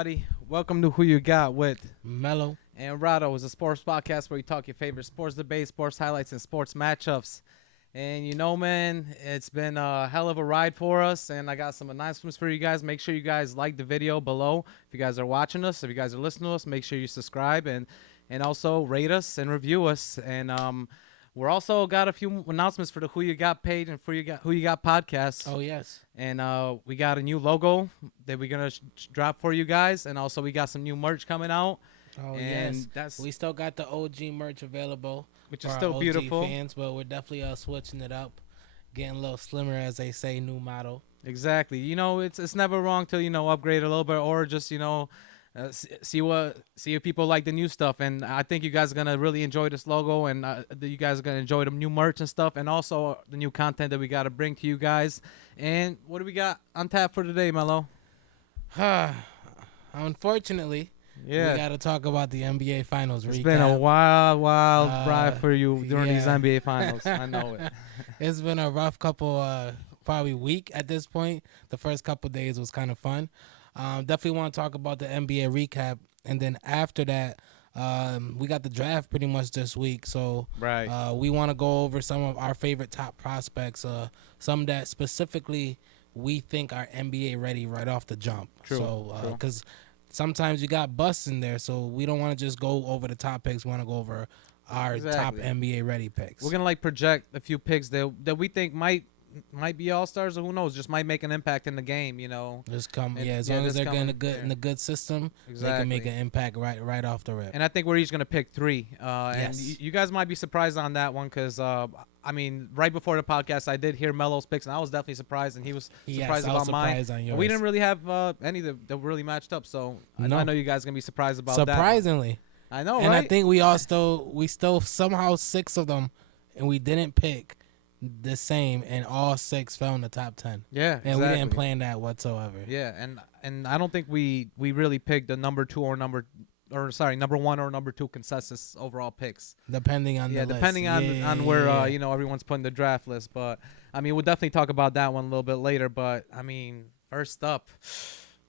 everybody. Welcome to Who You Got with Mellow. and Rado. Is a sports podcast where we talk your favorite sports debates, sports highlights, and sports matchups. And man, it's been a hell of a ride for us, and I got some announcements for you guys. Make sure you guys like the video below. If you guys are watching us, if you guys are listening to us, make sure you subscribe and also rate us and review us. And we're also got a few announcements for the Who You Got page and for Who You Got podcast. Oh, yes. And we got a new logo that we're going to drop for you guys. And also we got some new merch coming out. Oh, and yes. We still got the OG merch available. Which is still beautiful. Fans, but we're definitely switching it up. Getting a little slimmer, as they say, new model. Exactly. It's never wrong to, upgrade a little bit or just, see if people like the new stuff. And I think you guys are going to really enjoy this logo, and you guys are going to enjoy the new merch and stuff, and also the new content that we got to bring to you guys. And what do we got on tap for today, Mello? Unfortunately, we got to talk about the NBA Finals recap. It's been a wild ride for you during these NBA Finals. I know it. It's been a rough couple, probably week at this point. The first couple days was kind of fun. Definitely want to talk about the NBA recap, and then after that, we got the draft pretty much this week. So we want to go over some of our favorite top prospects, some that specifically we think are NBA ready right off the jump. True. So because sometimes you got busts in there, so we don't want to just go over the top picks. We want to go over our top NBA ready picks. We're gonna project a few picks that we think might be all-stars, or who knows, just might make an impact in the game, Just come, as long as they're getting in the good system, they can make an impact right off the rip. And I think we're each going to pick three. And you guys might be surprised on that one because, right before the podcast, I did hear Melo's picks, and I was definitely surprised, and he was surprised about mine. On yours. We didn't really have any that really matched up, so I know you guys are going to be surprised about that. Surprisingly. I know, and right? I think we still somehow 6 of them, and we didn't pick the same, and all 6 fell in the top 10. Yeah, and we didn't plan that whatsoever. Yeah, and I don't think we really picked the number 1 or number 2 consensus overall picks. Depending on the depending list. on where everyone's putting the draft list. But we'll definitely talk about that one a little bit later. But first up,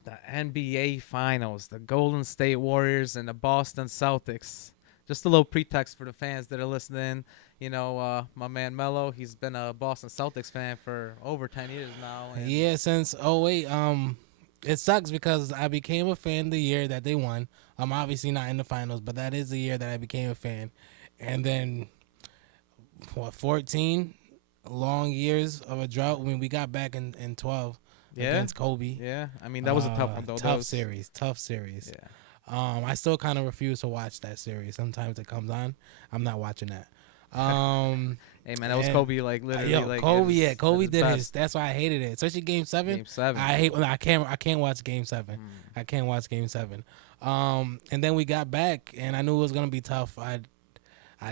the NBA Finals, the Golden State Warriors and the Boston Celtics. Just a little pretext for the fans that are listening. My man Mello, he's been a Boston Celtics fan for over 10 years now. Yeah, since it sucks because I became a fan the year that they won. I'm obviously not in the finals, but that is the year that I became a fan. And then 14 long years of a drought. We got back in 12 against Kobe. Yeah, that was a tough one though. Tough series. Yeah. I still kind of refuse to watch that series. Sometimes it comes on, I'm not watching that. Hey man, that was Kobe literally Kobe. Kobe did his. That's why I hated it, especially Game 7. Game 7. I hate when I can't watch Game 7. I can't watch Game 7. And then we got back, and I knew it was gonna be tough. I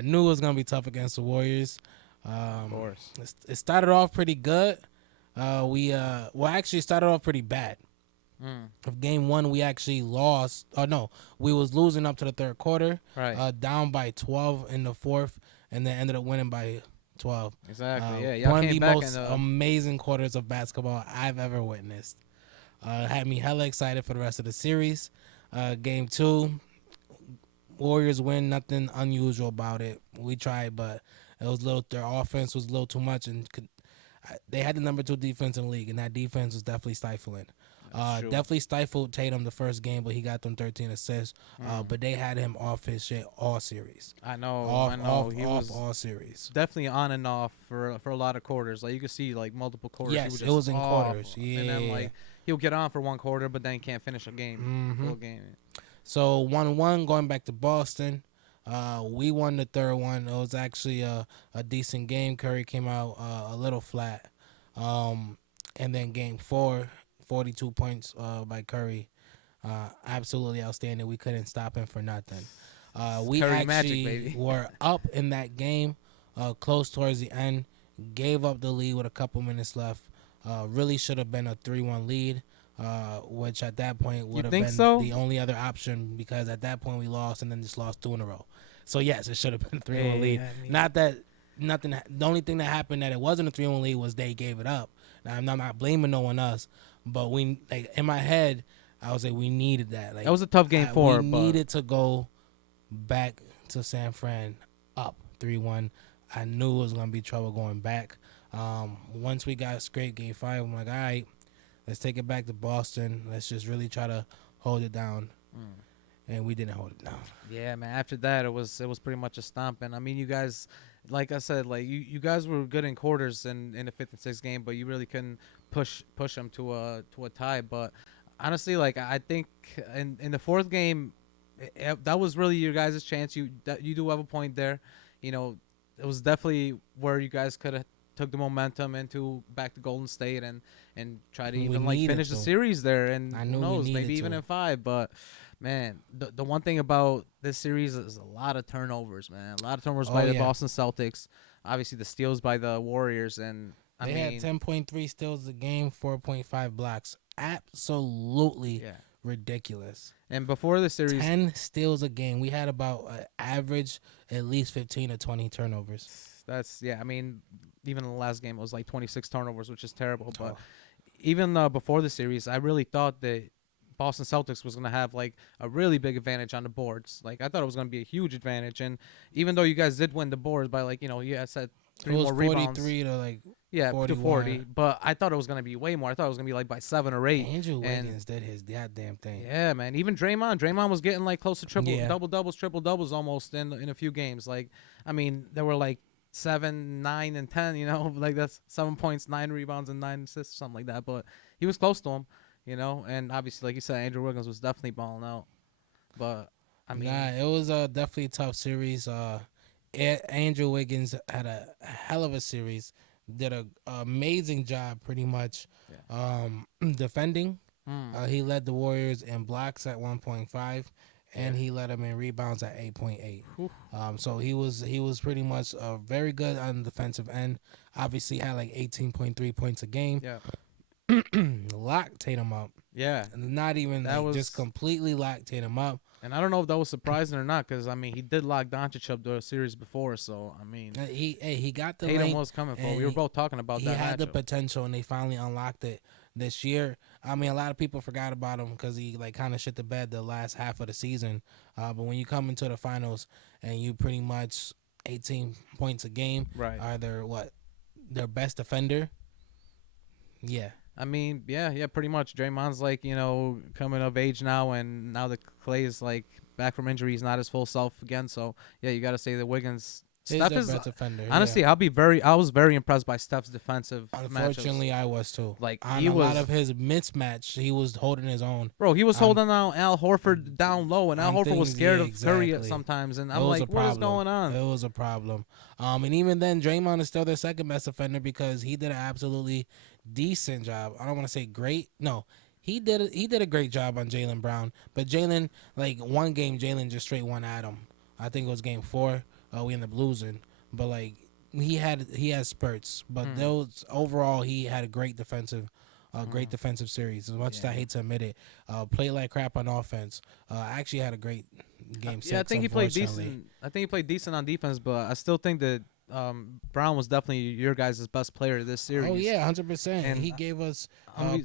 knew it was gonna be tough against the Warriors. Of course. It started off pretty good. Actually started off pretty bad. Of Game 1, we actually lost. We was losing up to the third quarter. Right. Down by 12 in the fourth, and then ended up winning by 12. Exactly. One of the most amazing quarters of basketball I've ever witnessed. Had me hella excited for the rest of the series. Game 2, Warriors win. Nothing unusual about it. We tried, but it was their offense was a little too much, and they had the number 2 defense in the league, and that defense was definitely stifling. Definitely stifled Tatum the first game, but he got them 13 assists. But they had him off his shit all series. I know. He was all series. Definitely on and off for a lot of quarters. Like you could see multiple quarters. Yes, it was in quarters. Yeah. And then he'll get on for one quarter, but then he can't finish a game. Full game. So 1-1 going back to Boston. We won the third one. It was actually a decent game. Curry came out a little flat. And then Game 4. 42 points by Curry. Absolutely outstanding. We couldn't stop him for nothing. We Curry actually magic, baby. were up in that game close towards the end. Gave up the lead with a couple minutes left. Really should have been a 3-1 lead, which at that point would have been the only other option because at that point we lost and then just lost 2 in a row. So, yes, it should have been a 3-1 lead. Not that nothing. The only thing that happened that it wasn't a 3-1 lead was they gave it up. Now, I'm not blaming no one else. But in my head, I would say we needed that. Like That was a tough game for her, we but needed to go back to San Fran up 3-1. I knew it was gonna be trouble going back. Once we got straight game 5, I'm like, all right, let's take it back to Boston. Let's just really try to hold it down. And we didn't hold it down. yeah, man. After that, it was pretty much a stomp. And I mean, you guys, like I said, like you guys were good in quarters in the 5th and 6th game, but you really couldn't push them to a tie. But honestly, like I think in the 4th game, that was really your guys' chance. You do have a point there. You know, it was definitely where you guys could have took the momentum into back to Golden State and try to We even like needed finish the to. series there. And I who knew we knows, maybe needed even to. in 5. But man, the one thing about this series is a lot of turnovers, man. A lot of turnovers by the Boston Celtics. Obviously, the steals by the Warriors, and They had 10.3 steals a game, 4.5 blocks. Absolutely ridiculous. And before the series, 10 steals a game. We had about average at least 15 to 20 turnovers. That's I mean, even in the last game, it was like 26 turnovers, which is terrible. But even before the series, I really thought that Boston Celtics was going to have like a really big advantage on the boards. Like I thought it was going to be a huge advantage. And even though you guys did win the boards by like, you guys had 3 more rebounds. 43 to like 41. To 40. But I thought it was going to be way more. I thought it was going to be like by 7 or 8. Andrew Wiggins did his goddamn thing. Yeah, man. Even Draymond was getting like close to triple doubles almost in a few games. Like, I mean, there were like 7, 9, and 10. Like that's 7 points, 9 rebounds, and 9 assists, something like that. But he was close to him. And obviously, like you said, Andrew Wiggins was definitely balling out. But I mean, it was definitely a tough series. Andrew Wiggins had a hell of a series. Did an amazing job, pretty much, defending. He led the Warriors in blocks at 1.5, and he led them in rebounds at 8.8. So he was pretty much very good on the defensive end. Obviously, had like 18.3 points a game. Yeah. Locked Tatum up. Yeah. Not even just completely locked Tatum up. And I don't know if that was surprising or not, because I mean he did lock Doncic up the series before, so I mean he got the Tatum length, was coming for. We were both talking about that. He had the matchup. potential, and they finally unlocked it this year. I mean, a lot of people forgot about him because he like kind of shit the bed the last half of the season. But when you come into the finals and you pretty much 18 points a game, right? Are their best defender? Yeah. I mean, yeah, pretty much. Draymond's like, coming of age now, and now that Clay is like back from injury, he's not his full self again. So yeah, you got to say that Wiggins. Steph is best defender. Honestly, I was very impressed by Steph's defensive. Unfortunately, matchups. I was too. Like on a lot of his mismatch, he was holding his own. Bro, he was holding out Al Horford down low, and Al Horford was scared of Curry sometimes. And I'm like, what is going on? It was a problem. And even then, Draymond is still their second best defender because he did an absolutely decent job. I don't want to say great. No, he did a great job on Jaylen Brown. But Jaylen, like one game, Jaylen just straight won at him. I think it was game 4. We ended up losing. But like he had spurts. But those overall, he had a great defensive series. As much as I hate to admit it, played like crap on offense. Actually had a great game 6. Yeah, I think he played decent. I think he played decent on defense, but I still think that Brown was definitely your guys' best player this series. Oh yeah, 100%. And he gave us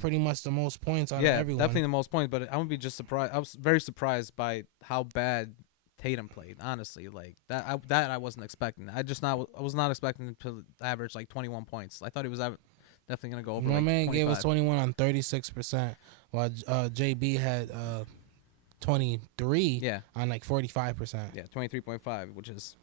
pretty much the most points out of everyone. Yeah, definitely the most points. But I'm gonna be just surprised. I was very surprised by how bad Tatum played. Honestly, like that I wasn't expecting. I was not expecting him to average like 21 points. I thought he was definitely gonna go over. My like man 25. gave us 21 on 36%, while JB had 23 on like 45%. Yeah, 23.5, which is,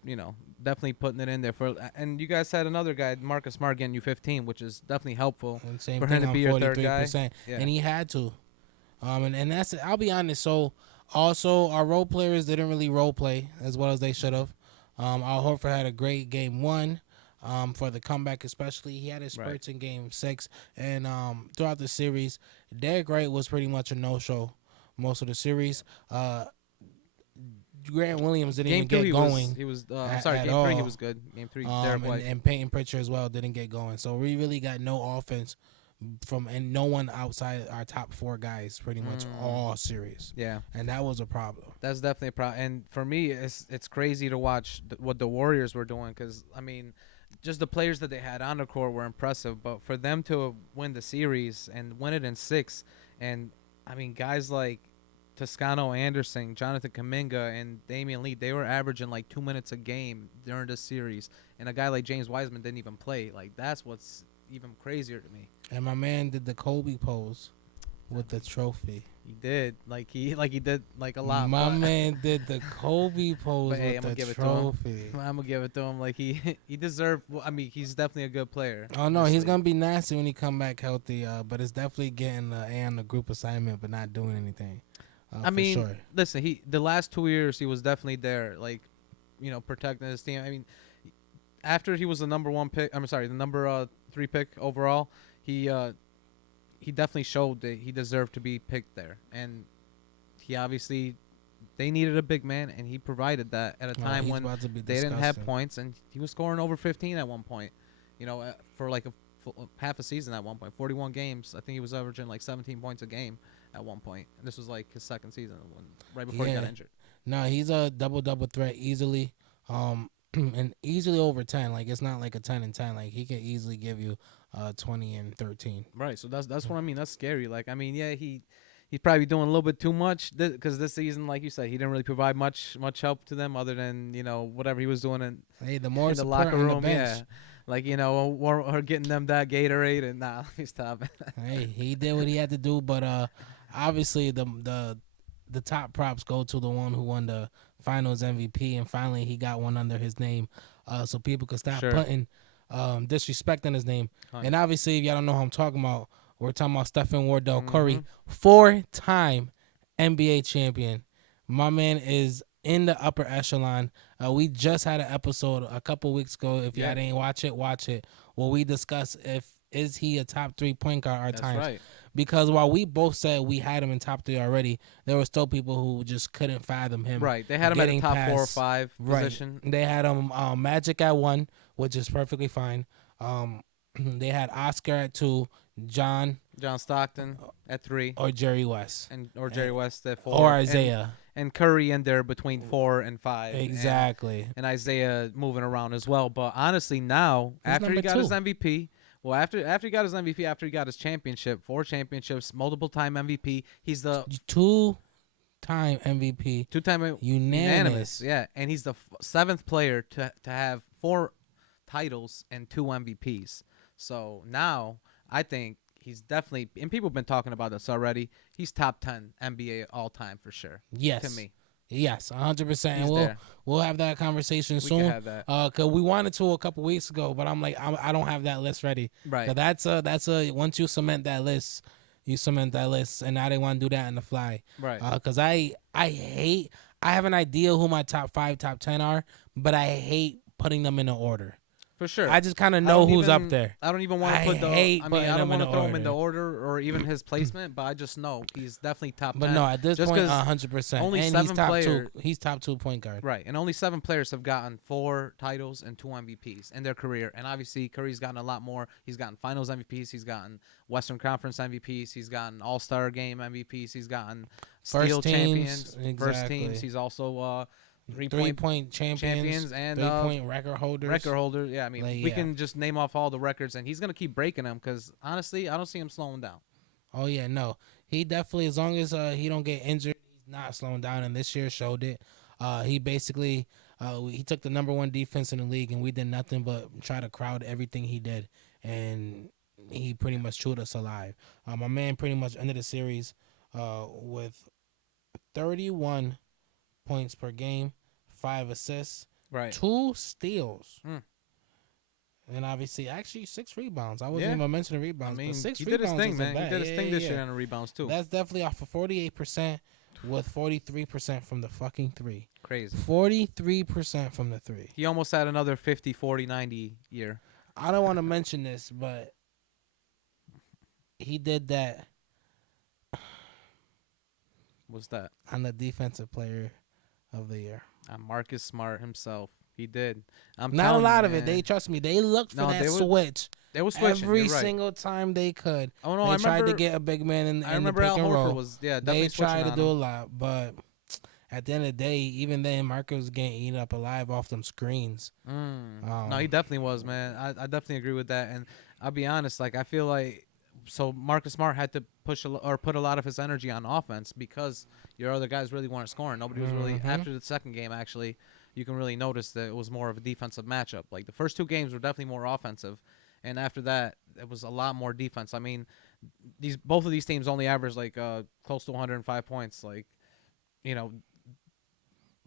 definitely putting it in there for. And you guys had another guy, Marcus Smart, getting you 15, which is definitely helpful And same for thing him to be your third guy. Yeah. And he had to. And that's it. I'll be honest. So also our role players didn't really role play as well as they should have. Al Horford had a great game 1. For the comeback, especially, he had his spurts in game 6, and throughout the series, Derrick Wright was pretty much a no-show most of the series. Grant Williams didn't even get going. Game 3 he was good. Game 3, Derrick White. And Peyton Pritchard as well didn't get going. So we really got no offense and no one outside our top 4 guys pretty much all series. Yeah. And that was a problem. That's definitely a problem. And for me, it's crazy to watch what the Warriors were doing because, I mean, just the players that they had on the court were impressive. But for them to win the series and win it in 6, and I mean, guys like Toscano Anderson, Jonathan Kuminga, and Damian Lee, they were averaging like 2 minutes a game during this series. And a guy like James Wiseman didn't even play. Like, that's what's even crazier to me. And my man did the Kobe pose with the trophy. He did. He did like a lot. My man did the Kobe pose Hey, with I'm gonna the give it to trophy. him. I'm gonna give it to him. Like he deserved. Well, I mean, he's definitely a good player. Oh no, he's obviously. gonna be nasty when he come back healthy. But it's definitely getting the A on the group assignment, but not doing anything. I mean, for sure. listen, the last 2 years he was definitely there, like, protecting his team. I mean, after he was the number 1 pick, I'm sorry, the number 3 pick overall, he definitely showed that he deserved to be picked there, and he obviously they needed a big man, and he provided that at a time when they didn't have points, and he was scoring over 15 at one point, for like half a season at one point, 41 games. I think he was averaging like 17 points a game at one point, and this was like his second season, right before he got injured. No, he's a double threat easily, and easily over 10. Like, it's not like a 10 and 10. Like, he can easily give you 20 and 13. Right. So that's what I mean. That's scary. Like, I mean, yeah, he's probably doing a little bit too much because this season, like you said, he didn't really provide much help to them other than whatever he was doing in The more in the locker room. Yeah. Like, or getting them that Gatorade, and nah, let me stop. Hey, he did what he had to do, but obviously the top props go to the one who won the Finals MVP, and finally he got one under his name, so people could stop putting disrespect on his name. And obviously, if y'all don't know who I'm talking about, we're talking about Stephen Wardell Curry, 4-time NBA champion. My man is in the upper echelon. We just had an episode a couple weeks ago. If y'all didn't watch it, where we discuss is he a top 3 point guard our times. Right. Because while we both said we had him in top 3 already, there were still people who just couldn't fathom him. Right. They had him at the top 4 or 5 position. They had him Magic at 1, which is perfectly fine. They had Oscar at 2, John Stockton at 3, or Jerry West, or Jerry West at 4, or Isaiah, and Curry in there between 4 and 5. Exactly. And Isaiah moving around as well. But honestly, now after he got his MVP. Well, after he got his MVP, after he got his championship, 4 championships, multiple-time MVP, he's the 2-time MVP, 2-time unanimous. Yeah, and he's the 7th player to have 4 titles and 2 MVPs. So now I think he's definitely, and people have been talking about this already, he's top 10 NBA all-time for sure. Yes. To me. Yes, 100%. And we'll have that conversation soon. We can have that. Cause we wanted to a couple weeks ago, but I'm like, I don't have that list ready. Right. That's a once you cement that list, and now they want to do that on the fly. Right. Cause I have an idea who my top 5, top 10 are, but I hate putting them in an order. For sure. I just kind of know who's up there. I don't even want to put I don't want to throw him in the order or even his placement, but I just know he's definitely top 10. But no, at this point, 100%. Only and 7 players. He's top 2 point guard. Right, and only 7 players have gotten 4 titles and 2 MVPs in their career. And obviously, Curry's gotten a lot more. He's gotten Finals MVPs. He's gotten Western Conference MVPs. He's gotten All-Star Game MVPs. He's gotten Steel Champions, First Teams. He's also 3-point champions and 3-point record holders. Yeah, I mean, we can just name off all the records, and he's gonna keep breaking them because honestly, I don't see him slowing down. Oh yeah, no, he definitely, as long as he don't get injured, he's not slowing down. And this year showed it. He basically he took the number 1 defense in the league, and we did nothing but try to crowd everything he did, and he pretty much chewed us alive. My man pretty much ended the series with 31 points per game, 5 assists, right, 2 steals, and obviously, actually 6 rebounds. I wasn't even mentioning rebounds. I mean, but 6 he rebounds did his thing, man. Bad. He did his thing this year on the rebounds too. That's definitely off of 48% with 43% from the fucking 3. Crazy. 43% from the 3. He almost had another 50, 40, 90 year. I don't want to mention this, but he did that. What's that? On the defensive player of the year. Marcus Smart himself. He did. Not a lot of it. They trust me. They looked for that switch. They were switching every single time they could. Oh no, they tried to get a big man in the pick and roll. Was definitely they tried to do a lot, but at the end of the day, even then, Marcus was getting eaten up alive off them screens. No, he definitely was, man. I definitely agree with that, and I'll be honest. Like, I feel like so Marcus Smart had to put a lot of his energy on offense because your other guys really weren't scoring. Nobody was really after the second game. Actually, you can really notice that it was more of a defensive matchup. Like the first two games were definitely more offensive, and after that, it was a lot more defense. I mean, both of these teams only averaged like close to 105 points. Like, you know,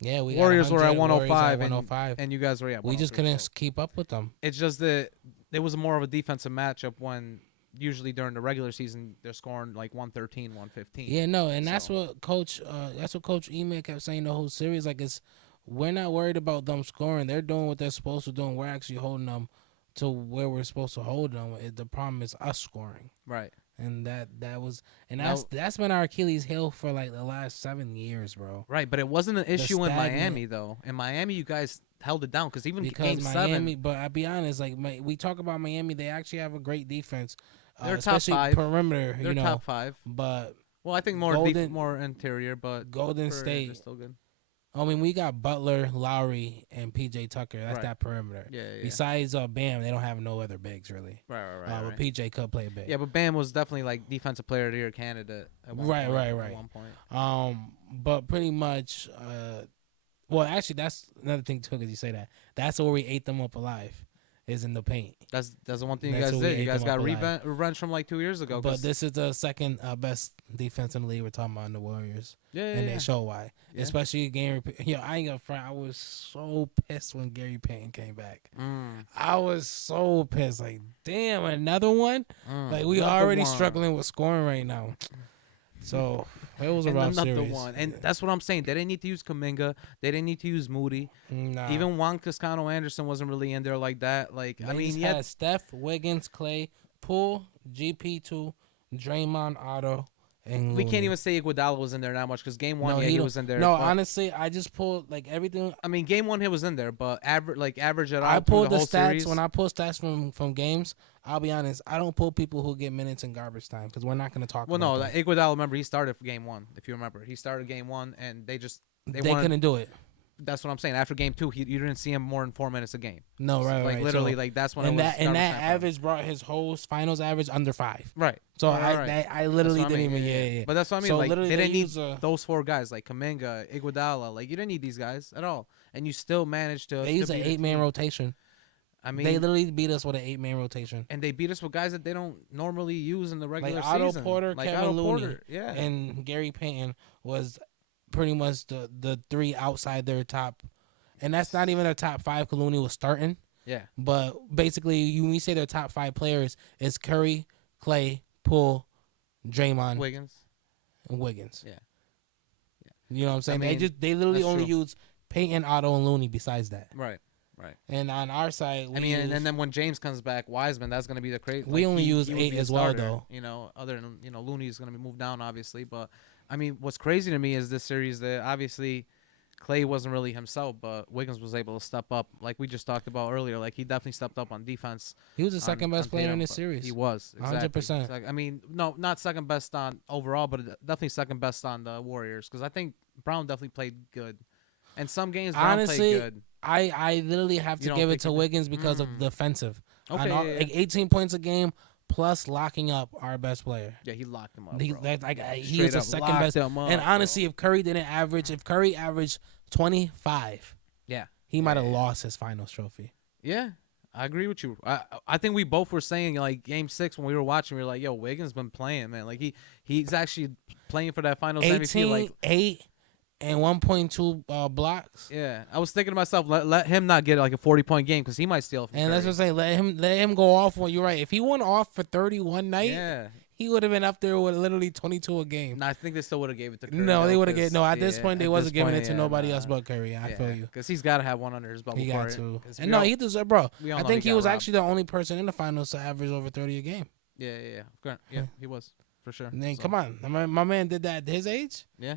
Yeah, we Warriors got were at 105, 105, and you guys were at 102. We just couldn't So keep up with them. it's just that it was more of a defensive matchup when usually during the regular season they're scoring like 113, 115. Yeah, no, and that's what Coach Ime kept saying the whole series. Like, we're not worried about them scoring. They're doing what they're supposed to do, and we're actually holding them to where we're supposed to hold them. The problem is us scoring. Right. And that's been our Achilles heel for like the last 7 years, bro. Right, but it wasn't an issue in Miami though. In Miami, you guys held it down because game Miami. 7. But I'll be honest, like we talk about Miami, they actually have a great defense. They're especially top 5 perimeter. They're top 5. But well, I think more interior, but Golden State is still good. I mean, we got Butler, Lowry, and PJ Tucker. That's that perimeter. Yeah. Besides Bam, they don't have no other bigs really. Right. But PJ could play big. Yeah, but Bam was definitely like defensive player of the year candidate at one point. Right. At one point. But pretty much, well, actually, that's another thing too. Because you say that, that's where we ate them up alive. Is in the paint. That's the one thing you guys did. You guys got revenge from like 2 years ago. But this is the second best defense in the league. We're talking about in the Warriors. And they show why. Yeah. Especially Gary. I ain't gonna front. I was so pissed when Gary Payton came back. I was so pissed. Like, damn, another one. Like we already struggling with scoring right now. So it was a rough series. One. And that's what I'm saying. They didn't need to use Kuminga. They didn't need to use Moody. Nah. Even Juan Toscano-Anderson wasn't really in there like that. Like, I mean, you had Steph, Wiggins, Clay, Poole, GP2, Draymond, Otto, and Looney. We can't even say Iguodala was in there that much because game 1, he was in there. No, honestly, I just pulled like everything. I mean, game 1 he was in there, but average at all. I pulled the whole stats series. When I pull stats from games. I'll be honest, I don't pull people who get minutes in garbage time because we're not going to talk. Well, about no, Iguodala. Remember, he started for game 1. If you remember, he started game 1, and they couldn't do it. That's what I'm saying. After game 2, you didn't see him more than 4 minutes a game. No, so, right. Literally, so, that's when. That average brought his whole finals average under 5. Right. So I literally didn't even. Yeah. But that's what I mean. So like they didn't need those 4 guys like Kuminga, Iguodala. Like you didn't need these guys at all, and you still managed to. They use an 8-man rotation. I mean, they literally beat us with an 8-man rotation, and they beat us with guys that they don't normally use in the regular season. Otto Porter, like Kevin Looney, yeah, and Gary Payton was pretty much the 3 outside their top, and that's not even their top 5. Because Looney was starting, yeah. But basically, when you say their top 5 players, it's Curry, Clay, Poole, Draymond, Wiggins. Yeah. You know what I'm saying? I mean, they literally only use Payton, Otto, and Looney. Besides that, right. And on our side, and then when James comes back, Wiseman, that's going to be the crazy. We only use 8 as well, though. You know, other than Looney is going to be moved down, obviously. But I mean, what's crazy to me is this series that obviously Clay wasn't really himself, but Wiggins was able to step up, like we just talked about earlier. Like he definitely stepped up on defense. He was the second best player in this series. He was 100%. I mean, no, not second best on overall, but definitely second best on the Warriors because I think Brown definitely played good. And some games, Brown played good. I literally have to give it to Wiggins because of defensive. Okay, like 18 points a game plus locking up our best player. Yeah, he locked him up. He is the second best. And honestly, if Curry averaged 25, yeah, he might have lost his finals trophy. Yeah, I agree with you. I think we both were saying like game 6 when we were watching, we were like, yo, Wiggins been playing, man. Like he's actually playing for that finals 18, MVP. Like 8. And 1.2 blocks. Yeah, I was thinking to myself, let him not get like a 40-point game because he might steal. And let's just say let him go off. Well, you're right. If he went off for 30 one night, he would have been up there with literally 22 a game. No, I think they still would have gave it to Curry. No, they would have given. No, at this point they wasn't giving it to nobody else but Curry. I feel you because he's got to have one under his belt. He got to. And no, he deserves, bro. I think he was robbed. Actually the only person in the finals to average over 30 a game. Yeah, he was for sure. And then come on, my man did that at his age. Yeah.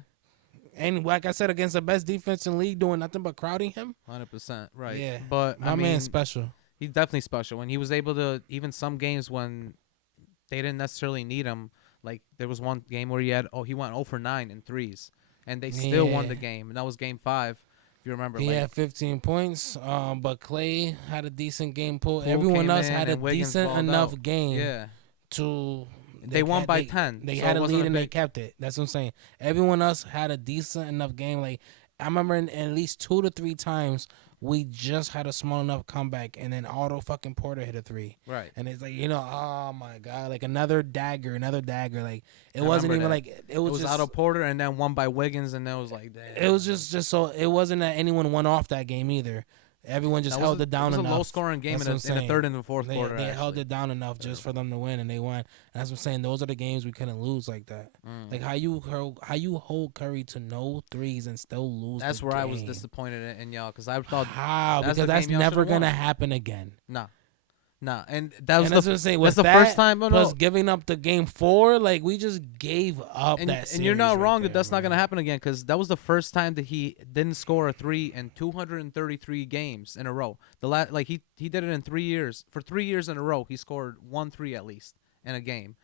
And like I said, against the best defense in the league, doing nothing but crowding him. 100%, right? Yeah, but my man's special. He's definitely special. When he was able to, even some games when they didn't necessarily need him. Like there was one game where he went 0 for 9 in threes, and they still won the game, and that was game 5. If you remember, he had 15 points. But Clay had a decent game. Everyone else had a decent enough game. Yeah. To They won by 10. They so had it a wasn't lead and they big- kept it. That's what I'm saying. Everyone else had a decent enough game. Like I remember in at least 2 to 3 times we just had a small enough comeback, and then Otto fucking Porter hit a 3. Right. And it's like, oh my god, like another dagger. Like it I wasn't even remember like it It was just Otto Porter and then one by Wiggins, and then it was like, damn. it was just so it wasn't that anyone went off that game either. Everyone just held it down enough. It was enough. a low-scoring game That's in what I'm the third saying. and the fourth They quarter. held actually. it down enough just for them to win, and they won. And that's what I'm saying. Those are the games we couldn't lose like that. Like how you hold Curry to no threes and still lose. That's the where I game. was disappointed in y'all because I thought How that's because the that's game y'all never should've won. gonna happen again. Nah, and that was And that's what I'm saying. that's Was the first that time. No, plus giving up the game 4, like we just gave up and, that. and you're not series wrong right that that's there, not going to happen again because that was the first time that he didn't score a 3 in 233 games in a row. He did it in 3 years. For 3 years in a row, he scored 1 3 at least in a game,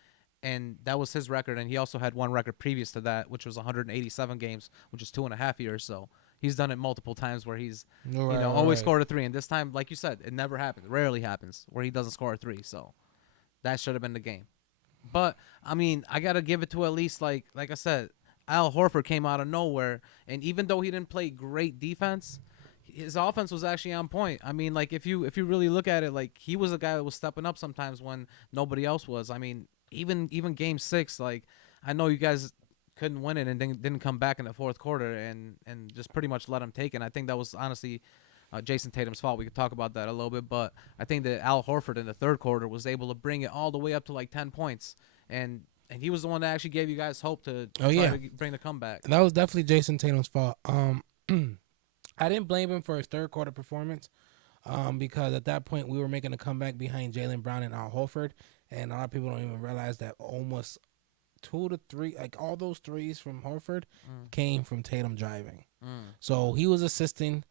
and that was his record. And he also had one record previous to that, which was 187 games, which is 2.5 years. So he's done it multiple times where he's always scored a 3, and this time, like you said, it never happens. Rarely happens where he doesn't score a 3. So that should have been the game. But I mean, I gotta give it to at least like I said, Al Horford came out of nowhere, and even though he didn't play great defense, his offense was actually on point. I mean, like if you really look at it, like he was a guy that was stepping up sometimes when nobody else was. I mean, even Game 6, like I know you guys couldn't win it and didn't come back in the fourth quarter and just pretty much let him take it. And I think that was honestly Jason Tatum's fault. We could talk about that a little bit, but I think that Al Horford in the third quarter was able to bring it all the way up to like 10 points, and he was the one that actually gave you guys hope to try to bring the comeback. That was definitely Jason Tatum's fault. I didn't blame him for his third quarter performance because at that point we were making a comeback behind Jaylen Brown and Al Horford, and a lot of people don't even realize that almost 2 to 3, like all those threes from Horford came from Tatum driving. So he was assisting,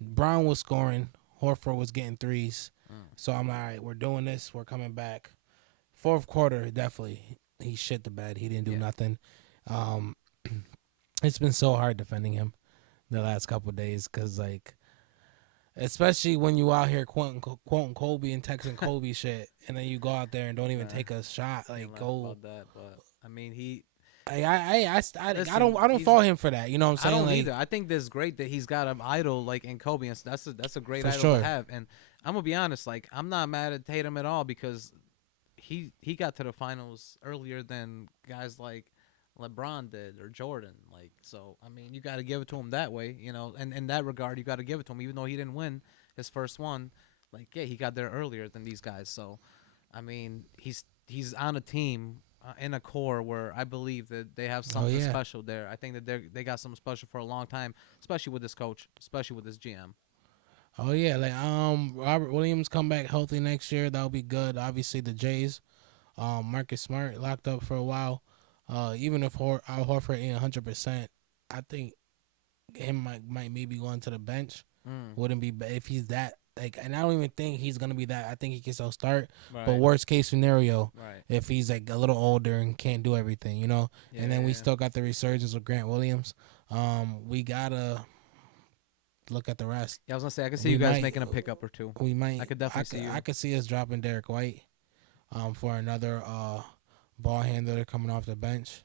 Brown was scoring, Horford was getting threes. So I'm like, all right, we're doing this, we're coming back. Fourth quarter, definitely, he shit the bed. He didn't do nothing. It's been so hard defending him the last couple of days because, like, especially when you out here quoting Kobe and texting Kobe shit, and then you go out there and don't even take a shot. Like, go. About that, but I mean, I Listen, don't fault him for that. You know what I'm saying? I don't like, either. I think this is great that he's got an idol like in Kobe, and that's a great For idol sure. to have. And I'm gonna be honest, like I'm not mad at Tatum at all because he got to the finals earlier than guys like LeBron did or Jordan. Like, so I mean, you got to give it to him that way, you know. And in that regard, you got to give it to him, even though he didn't win his first one. Like, yeah, he got there earlier than these guys. So, I mean, he's on a team. In a core where I believe that they have something special there. I think that they got something special for a long time, especially with this coach, especially with this GM. Oh yeah, like Robert Williams come back healthy next year. That'll be good. Obviously the Jays, Marcus Smart locked up for a while. Even if Al Horford ain't 100%, I think him might maybe going to the bench. Wouldn't be if he's that. Like, and I don't even think he's gonna be that. I think he can still start. Right. But worst case scenario, Right. if he's like a little older and can't do everything, you know. Yeah, and then we still got the resurgence with Grant Williams. We gotta look at the rest. Yeah, I was gonna say I could see you guys making a pickup or two. We might. I could definitely see you. I could see us dropping Derek White, for another ball handler coming off the bench.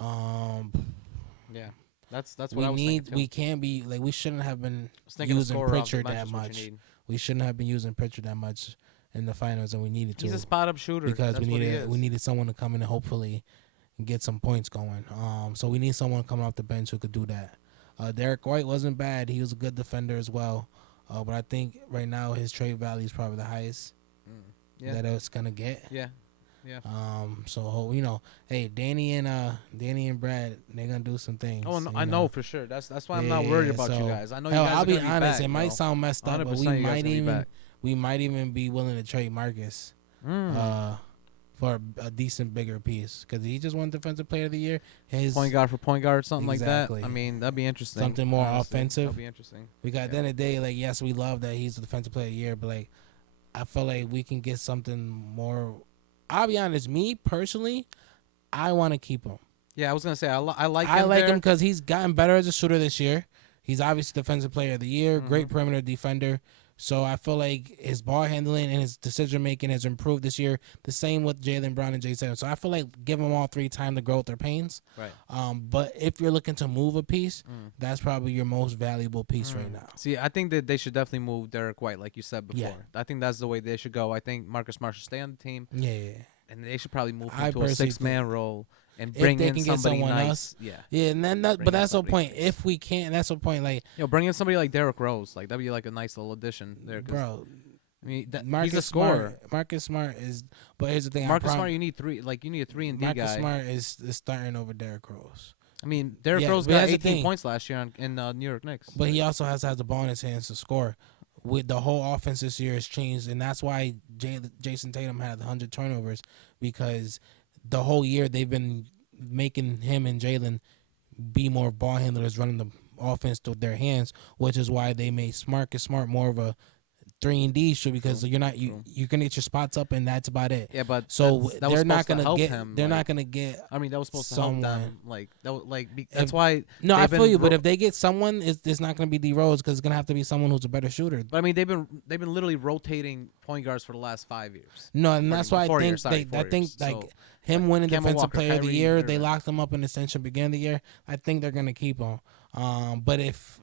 Yeah. That's what I was thinking too. We can't be like we shouldn't have been Thinking using scorer off the Pritchard bench that is what you much. need. We shouldn't have been using Pritchard that much in the finals, and we needed to. He's a spot up shooter because That's we needed someone to come in and hopefully get some points going. So we need someone coming off the bench who could do that. Derek White wasn't bad; he was a good defender as well. But I think right now his trade value is probably the highest that it's gonna get. Yeah. Yeah. So you know, hey, Danny and Brad, they're gonna do some things. Oh, no, I know for sure. That's why I'm not worried about you guys. I know you guys I'll are be gonna honest. back, It might sound messed up, but we might even be willing to trade Marcus for a decent bigger piece because he just won Defensive Player of the Year. His point guard for point guard, something Exactly. like that. I mean, that'd be interesting. Something more offensive. That'd be interesting. Because at the end of the day, like, yes, we love that he's the Defensive Player of the Year, but like, I feel like we can get something more. I'll be honest, me personally, I want to keep him. Yeah, I was gonna say I like him because he's gotten better as a shooter this year. He's obviously Defensive Player of the Year, great perimeter defender. So I feel like his ball handling and his decision making has improved this year. The same with Jaylen Brown and Jason. So I feel like give them all 3 time to grow with their pains. Right. But if you're looking to move a piece, that's probably your most valuable piece right now. See, I think that they should definitely move Derek White, like you said before. Yeah. I think that's the way they should go. I think Marcus Smart should stay on the team. Yeah. And they should probably move I him to a personally 6-man role and if bring they in can get somebody someone nice. else. Yeah. Yeah, and then Bring but in that's the somebody point. nice. If we can't, that's the point. Like, Bring in somebody like Derrick Rose. Like, that'd be like a nice little addition there. bro, I mean, Marcus he's a scorer. Smart, Marcus Smart is, but here's the thing. Marcus Smart, you need 3. Like, you need a 3-and-D guy. Marcus Smart is starting over Derrick Rose. I mean, Derrick Rose but got that's the 18 thing. points last year in New York Knicks. But he also has to have the ball in his hands to score. With the whole offense this year has changed, and that's why Jason Tatum had 100 turnovers, because the whole year they've been making him and Jalen be more ball handlers, running the offense to their hands, which is why they made Marcus Smart more of a 3-and-D shoot, because you're not you're gonna get your spots up and that's about it. Yeah, but So that was they're not supposed to gonna help get. him, They're like, not gonna get. I mean, that was supposed to someone. help them. Like that. That's why. No, I they've feel been you, but if they get someone, it's not gonna be D Rose, because it's gonna have to be someone who's a better shooter. But I mean, they've been literally rotating point guards for the last 5 years. No, and that's why I 4 think years, sorry, 4 I think years. like So, him winning Kemba Defensive Walker, Player of the Kyrie Year, they Irving. locked him up in extension beginning of the year. I think they're gonna keep him. But if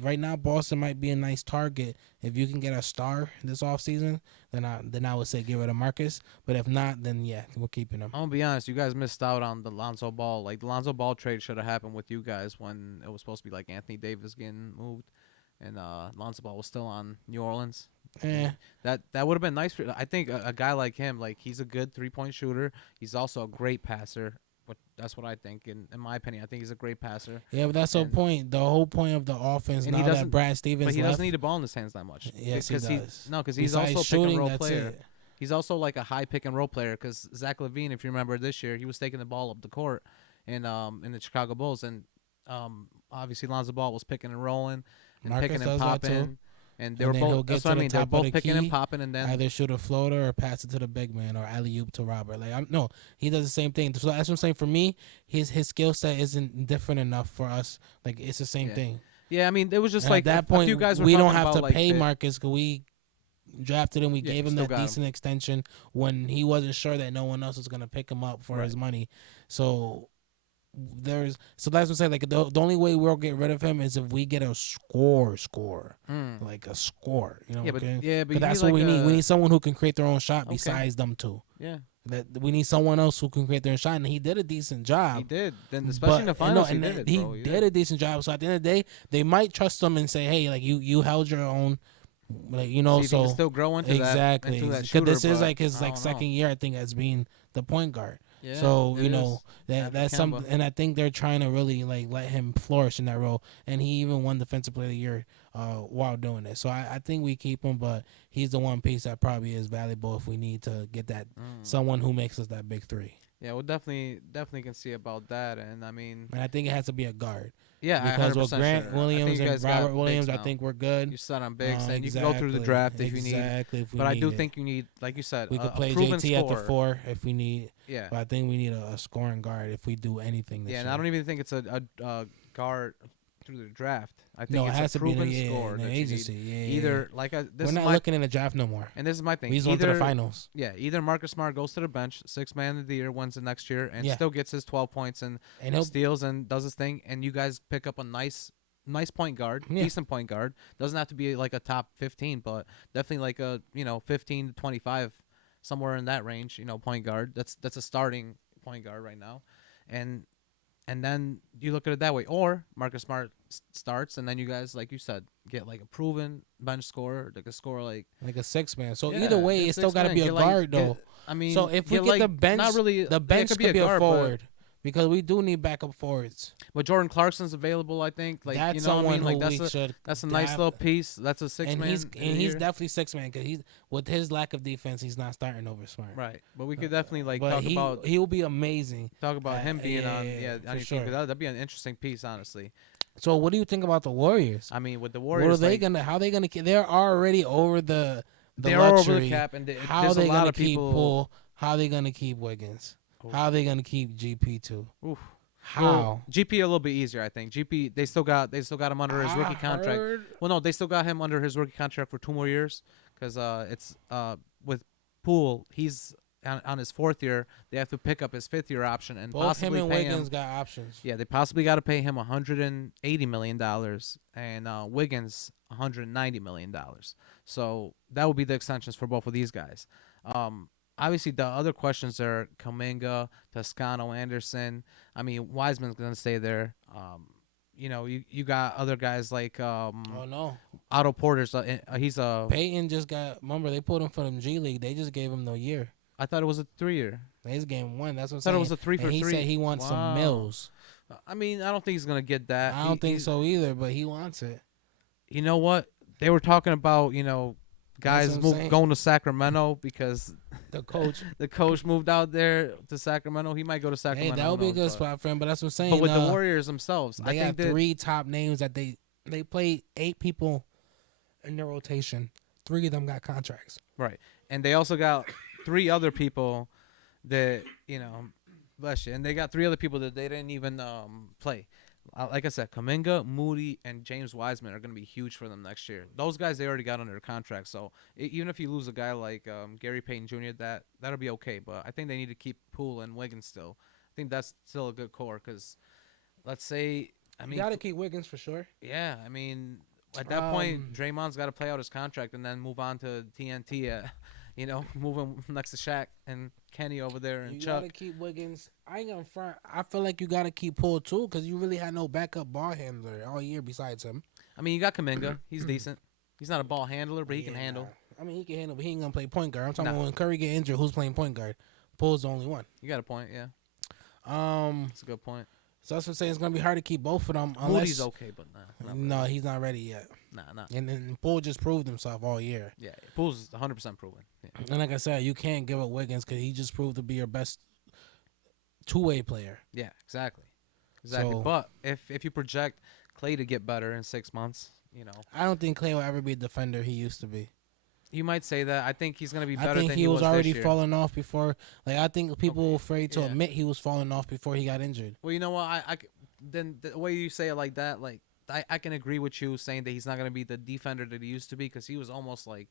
right now Boston might be a nice target. If you can get a star this offseason, then I would say get rid of Marcus. But if not, then yeah, we're keeping him. I'm gonna be honest. You guys missed out on the Lonzo Ball. Like the Lonzo Ball trade should have happened with you guys when it was supposed to be like Anthony Davis getting moved, and Lonzo Ball was still on New Orleans. That would have been nice for. I think a guy like him, like he's a good 3-point shooter. He's also a great passer. But that's what I think. In my opinion, I think he's a great passer. Yeah, but that's the point. The whole point of the offense And now he doesn't- that Brad Stevens But he left, doesn't need the ball in his hands that much. Yes, he does. Because he's Besides also a shooting, pick and roll that's player. it. He's also like a high pick and roll player. Because Zach LaVine, if you remember this year, he was taking the ball up the court in the Chicago Bulls, and obviously Lonzo Ball was picking and rolling and Marcus picking and does that popping. too. And they And were then he'll both. get That's to what I the mean. They're top of both the picking key, and popping, and then either shoot a floater or pass it to the big man or alley oop to Robert. Like no, he does the same thing. So that's what I'm saying. For me, his skill set isn't different enough for us. Like it's the same thing. Yeah, I mean, it was just And like at that point, a few guys were we don't talking have about, to like, pay the- Marcus because we drafted him. We Yeah, gave him still that got him. decent extension when he wasn't sure that no one else was going to pick him up for Right. his money. So that's what I'm saying. Like the only way we'll get rid of him is if we get a score, like a score. You know, Yeah, but okay? yeah, but 'Cause that's you what need, we like, need. We need someone who can create their own shot Okay. besides them two. Yeah, That we need someone else who can create their own shot, and he did a decent job. he did. Then especially in the finals, he did it. He Bro. did a decent job. So at the end of the day, they might trust him and say, "Hey, like you held your own, like See if he so can still grow into exactly." that. Into that Because this shooter, is but like his I like don't know. second year, I think, as being the point guard. Yeah, So it you know is. that's After something, Kemba. and I think they're trying to really like let him flourish in that role. And he even won Defensive Player of the Year while doing it. So I think we keep him, but he's the one piece that probably is valuable if we need to get that someone who makes us that big three. Yeah, we'll definitely can see about that. And I mean, And I think it has to be a guard. yeah, Because 100% with Grant sure. Williams I think you and guys got Robert Williams, bigs I now. think we're good. You set on bigs, and you can go through the draft if you need. Exactly. If we But I need do it. think you need, like you said, we a could play proven JT at the scorer. 4 if we need. Yeah, But I think we need a scoring guard if we do anything this yeah, year. and I don't even think it's a guard through the draft. I think No, it it's has a to be in proven the, score in the that you agency. need. Yeah, Either like this we're is not my looking in the draft no more. and this is my thing. We just went to the finals. Yeah, either Marcus Smart goes to the bench, 6th man of the year, wins it next year, and Yeah. still gets his 12 points and And he'll steals and does his thing, and you guys pick up a nice point guard, Yeah. decent point guard. Doesn't have to be like a top 15, but definitely like a 15 to 25, somewhere in that range. Point guard. That's a starting point guard right now, and then you look at it that way. Or Marcus Smart starts, and then you guys, like you said, get like a proven bench scorer, like a scorer like a 6-man. So yeah, either way, get it's still got to six-man. be a Get, like, guard though. I mean, So if we get, get like, the bench, not really, the bench could could be guard, a forward because we do need backup forwards. but Jordan Clarkson's available. I think like That's you know what I someone mean. Like who we should. that's a nice have. little piece. That's a 6-man. And he's definitely 6-man because he's with his lack of defense, he's not starting over Smart. right. But we could definitely like But talk he'll be amazing. about him being on yeah, on for your sure. team. That'd be an interesting piece, honestly. So what do you think about the Warriors? I mean, with the What Warriors, are they like, gonna? How they gonna? They're already over the they're luxury. over the cap, and How there's they a lot gonna of keep people. Poole? How they gonna keep Wiggins? Oof. How they gonna keep GP2? Oof. How? Well, GP a little bit easier, I think. GP they still got him under his rookie contract. Well, no, they still got him under his rookie contract for 2 more years because it's with Poole, he's on his 4th year. They have to pick up his 5th year option and Both possibly him and pay Wiggins him. got options. Yeah, they possibly got to pay him $180 million and Wiggins $190 million. So that would be the extensions for both of these guys. Obviously, the other questions are Kuminga, Toscano, Anderson. I mean, Wiseman's going to stay there. You got other guys like Oh no, Otto Porter's. He's a. Peyton just got. Remember they put him for them G League. They just gave him the year. I thought it was a 3-year. They just gave him 1. That's what I'm I thought saying. it was a 3 for and 3. He said he wants some mills. I mean, I don't think he's going to get that. I don't think so either, but he wants it. You know what? They were talking about, guys going to Sacramento because the coach moved out there to Sacramento. He might go to Sacramento. Hey, that would be a good spot for him. But that's what I'm saying. But with the Warriors themselves, they got 3 top names that they played 8 people in their rotation. 3 of them got contracts. Right, and they also got 3 other people that bless you, and they got 3 other people that they didn't even play. Like I said, Kuminga, Moody, and James Wiseman are going to be huge for them next year. Those guys they already got under contract, so even if you lose a guy like Gary Payton Jr., that'll be okay. But I think they need to keep Poole and Wiggins still. I think that's still a good core because, let's say, you got to keep Wiggins for sure. Yeah, I mean, at that point, Draymond's got to play out his contract and then move on to TNT. Move him next to Shaq and Kenny over there and Chuck. You got to keep Wiggins. I ain't going to front. I feel like you got to keep Poole, too, because you really had no backup ball handler all year besides him. I mean, you got Kuminga. He's decent. He's not a ball handler, but he can handle. I mean, he can handle, but he ain't going to play point guard. I'm talking about when Curry get injured, who's playing point guard? Poole's the only one. You got a point, yeah. That's a good point. So that's what I'm saying. It's going to be hard to keep both of them. Moody's okay, but no, he's not ready yet. Nah. And then Poole just proved himself all year. Yeah, Poole's 100% proven. Yeah. And like I said, you can't give up Wiggins because he just proved to be your best two-way player. Yeah, exactly. So, but if you project Klay to get better in 6 months, I don't think Klay will ever be the defender he used to be. You might say that. I think he's going to be better than I think he was already this year. falling off before. Like I think people were afraid to admit he was falling off before he got injured. Well, you know what? Then the way you say it like that, like I can agree with you saying that he's not going to be the defender that he used to be because he was almost like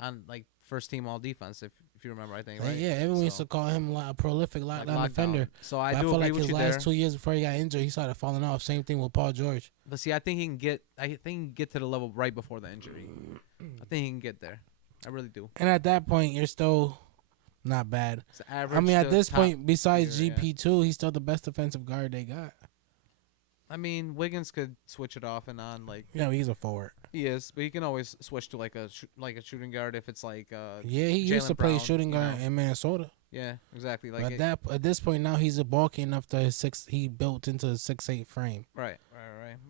on like first team all defense if you remember, I think, right? Yeah, everyone used to call him a prolific lockdown defender. So I feel like his last there. 2 years before he got injured, he started falling off. Same thing with Paul George. But see, I think he can get to the level right before the injury. I think he can get there. I really do. And at that point, you're still not bad. I mean, at this point, besides GP2, he's still the best defensive guard they got. I mean, Wiggins could switch it off and on. Like, he's a forward. He is, but he can always switch to like a shooting guard if it's like. He used to play shooting guard in Minnesota. Yeah, exactly. Like at this point now, he's a bulky enough to he built into a 6'8" frame. Right.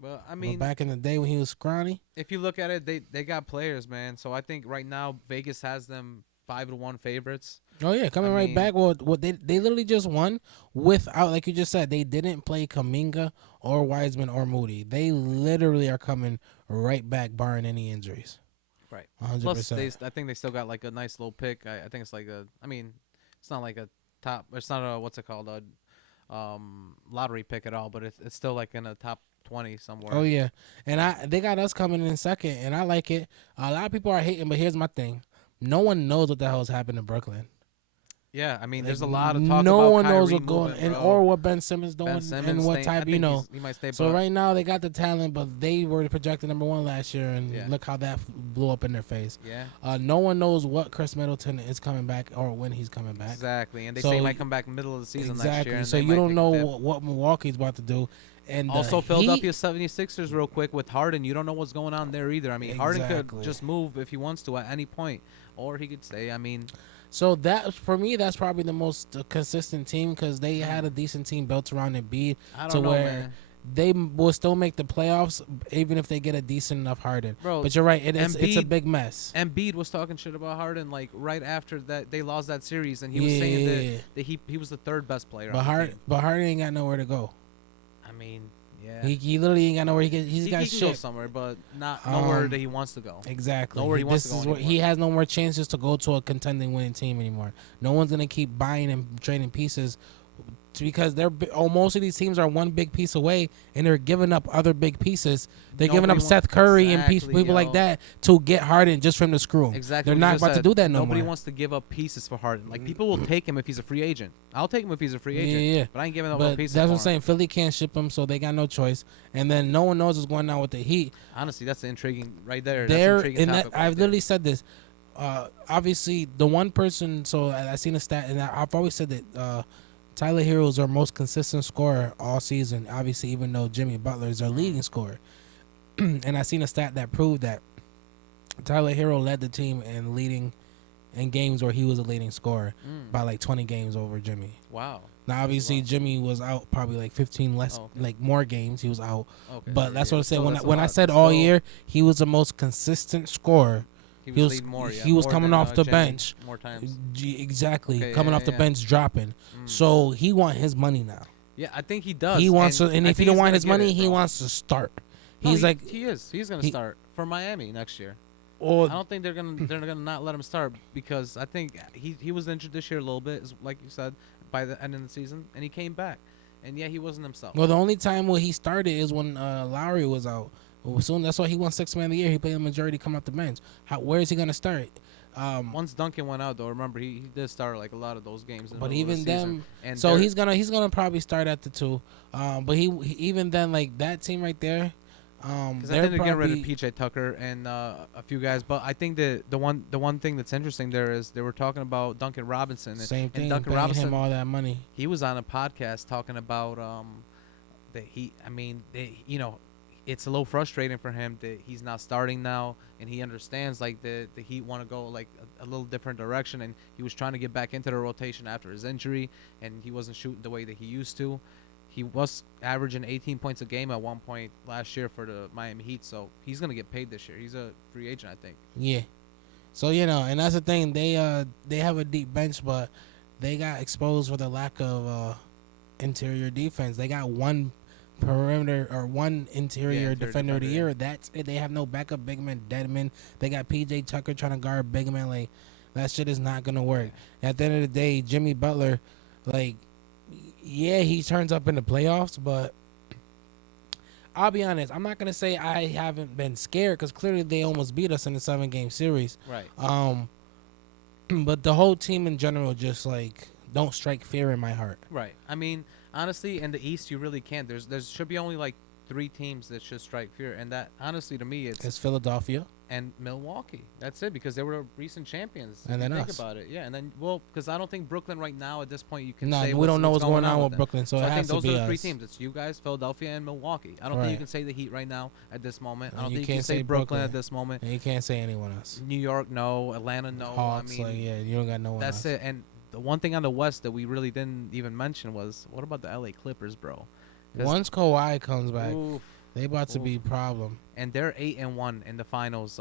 Well, I mean, back in the day when he was scrawny. If you look at it, they got players, man. So I think right now Vegas has them 5-1 favorites. Oh yeah, coming back. Well, they literally just won without, like you just said, they didn't play Kuminga or Wiseman or Moody. They literally are coming right back, barring any injuries. Right. 100%. Plus, I think they still got like a nice little pick. I think it's like it's not like a top. It's not a what's it called lottery pick at all, but it's still like in a top 20 somewhere. Oh yeah, and they got us coming in second, and I like it. A lot of people are hating, but here's my thing: no one knows what the hell's happened in Brooklyn. Yeah, I mean, there's a lot of talk no about one Kyrie knows what's going on, or what Ben Simmons doing, and what type, he might stay. So right now they got the talent, but they were projected #1 last year, and look how that blew up in their face. Yeah. No one knows what Chris Middleton is coming back or when he's coming back. Exactly, and they say he might come back middle of the season next year. So you don't know what Milwaukee's about to do. And also Philadelphia 76ers real quick with Harden. You don't know what's going on there either. I mean, Harden could just move if he wants to at any point, or he could stay. I mean. So that for me, that's probably the most consistent team because they had a decent team built around Embiid where they will still make the playoffs even if they get a decent enough Harden. Bro, but you're right, it's a big mess. Embiid was talking shit about Harden like right after that they lost that series, and he was saying that he was the third best player. But Harden ain't got nowhere to go. I mean. Yeah. He literally ain't got nowhere. He can go somewhere, but not nowhere that he wants to go. Exactly. Nowhere he wants to go anymore. He has no more chances to go to a contending winning team anymore. No one's gonna keep buying and trading pieces because most of these teams are one big piece away, and they're giving up other big pieces. They're giving up Seth Curry and people like that to get Harden just from the screw him. Exactly. They're not about to do that no more. Nobody wants to give up pieces for Harden. Like, people will take him if he's a free agent. I'll take him if he's a free agent. Yeah. But I ain't giving up no pieces. That's what I'm saying. Philly can't ship him, so they got no choice. And then no one knows what's going on with the Heat. Honestly, that's the intriguing right there. I've literally said this. Obviously, the one person. So I seen a stat, and I've always said that Tyler Hero is our most consistent scorer all season. Obviously, even though Jimmy Butler is our leading scorer, and I seen a stat that proved that Tyler Hero led the team in leading in games where he was a leading scorer by like 20 games over Jimmy. Wow. Now, obviously, Jimmy was out probably like 15 less, like more games. He was out, but that's what I said. When I said all year, he was the most consistent scorer. He was coming off the bench more times. Exactly, coming off the bench, dropping. So he want his money now. Yeah, I think he does. He wants to, and if he don't want his money, he wants to start. He's gonna start for Miami next year. I don't think they're gonna not let him start, because I think he was injured this year a little bit, like you said, by the end of the season, and he came back, and he wasn't himself. Well, the only time where he started is when Lowry was out. Well, soon that's why he won Sixth Man of the Year. He played the majority coming off the bench. Where is he gonna start? Once Duncan went out, though, remember he did start like a lot of those games. But even then, so he's gonna probably start at the 2. But he even then, like that team right there. Because I think they're getting rid of PJ Tucker and a few guys, but I think that the one thing that's interesting there is they were talking about Duncan Robinson. Same thing. And Duncan paying Robinson, him all that money. He was on a podcast talking about that it's a little frustrating for him that he's not starting now, and he understands like the Heat want to go like a little different direction, and he was trying to get back into the rotation after his injury, and he wasn't shooting the way that he used to. He was averaging 18 points a game at one point last year for the Miami Heat, so he's gonna get paid this year. He's a free agent, I think. Yeah. So and that's the thing. They have a deep bench, but they got exposed for the lack of interior defense. They got one perimeter or one interior defender of the year. That's it. They have no backup big man, dead men. They got PJ Tucker trying to guard big man. Like, that shit is not gonna work. At the end of the day, Jimmy Butler, like, yeah, he turns up in the playoffs, but I'll be honest. I'm not gonna say I haven't been scared, because clearly they almost beat us in the 7-game series. Right. But the whole team in general just like don't strike fear in my heart. Right. I mean, honestly, in the East, you really can't. There should be only like 3 teams that should strike fear, and that, honestly, to me, it's Philadelphia and Milwaukee. That's it, because they were recent champions. And then think us. about it, yeah. And then, because I don't think Brooklyn right now at this point you can no, say we don't know what's going on with them. Brooklyn, so it I has think to those be are the 3 us. teams. It's you guys, Philadelphia, and Milwaukee. I don't think you can say the Heat right now at this moment. I don't think you can say Brooklyn at this moment. And you can't say anyone else. New York, no. Atlanta, no. Hawks, I mean, you don't got no one that's else. it. And the one thing on the West that we really didn't even mention was, what about the LA Clippers, bro? Once Kawhi comes back, they about to be a problem. And they're 8-1 in the finals.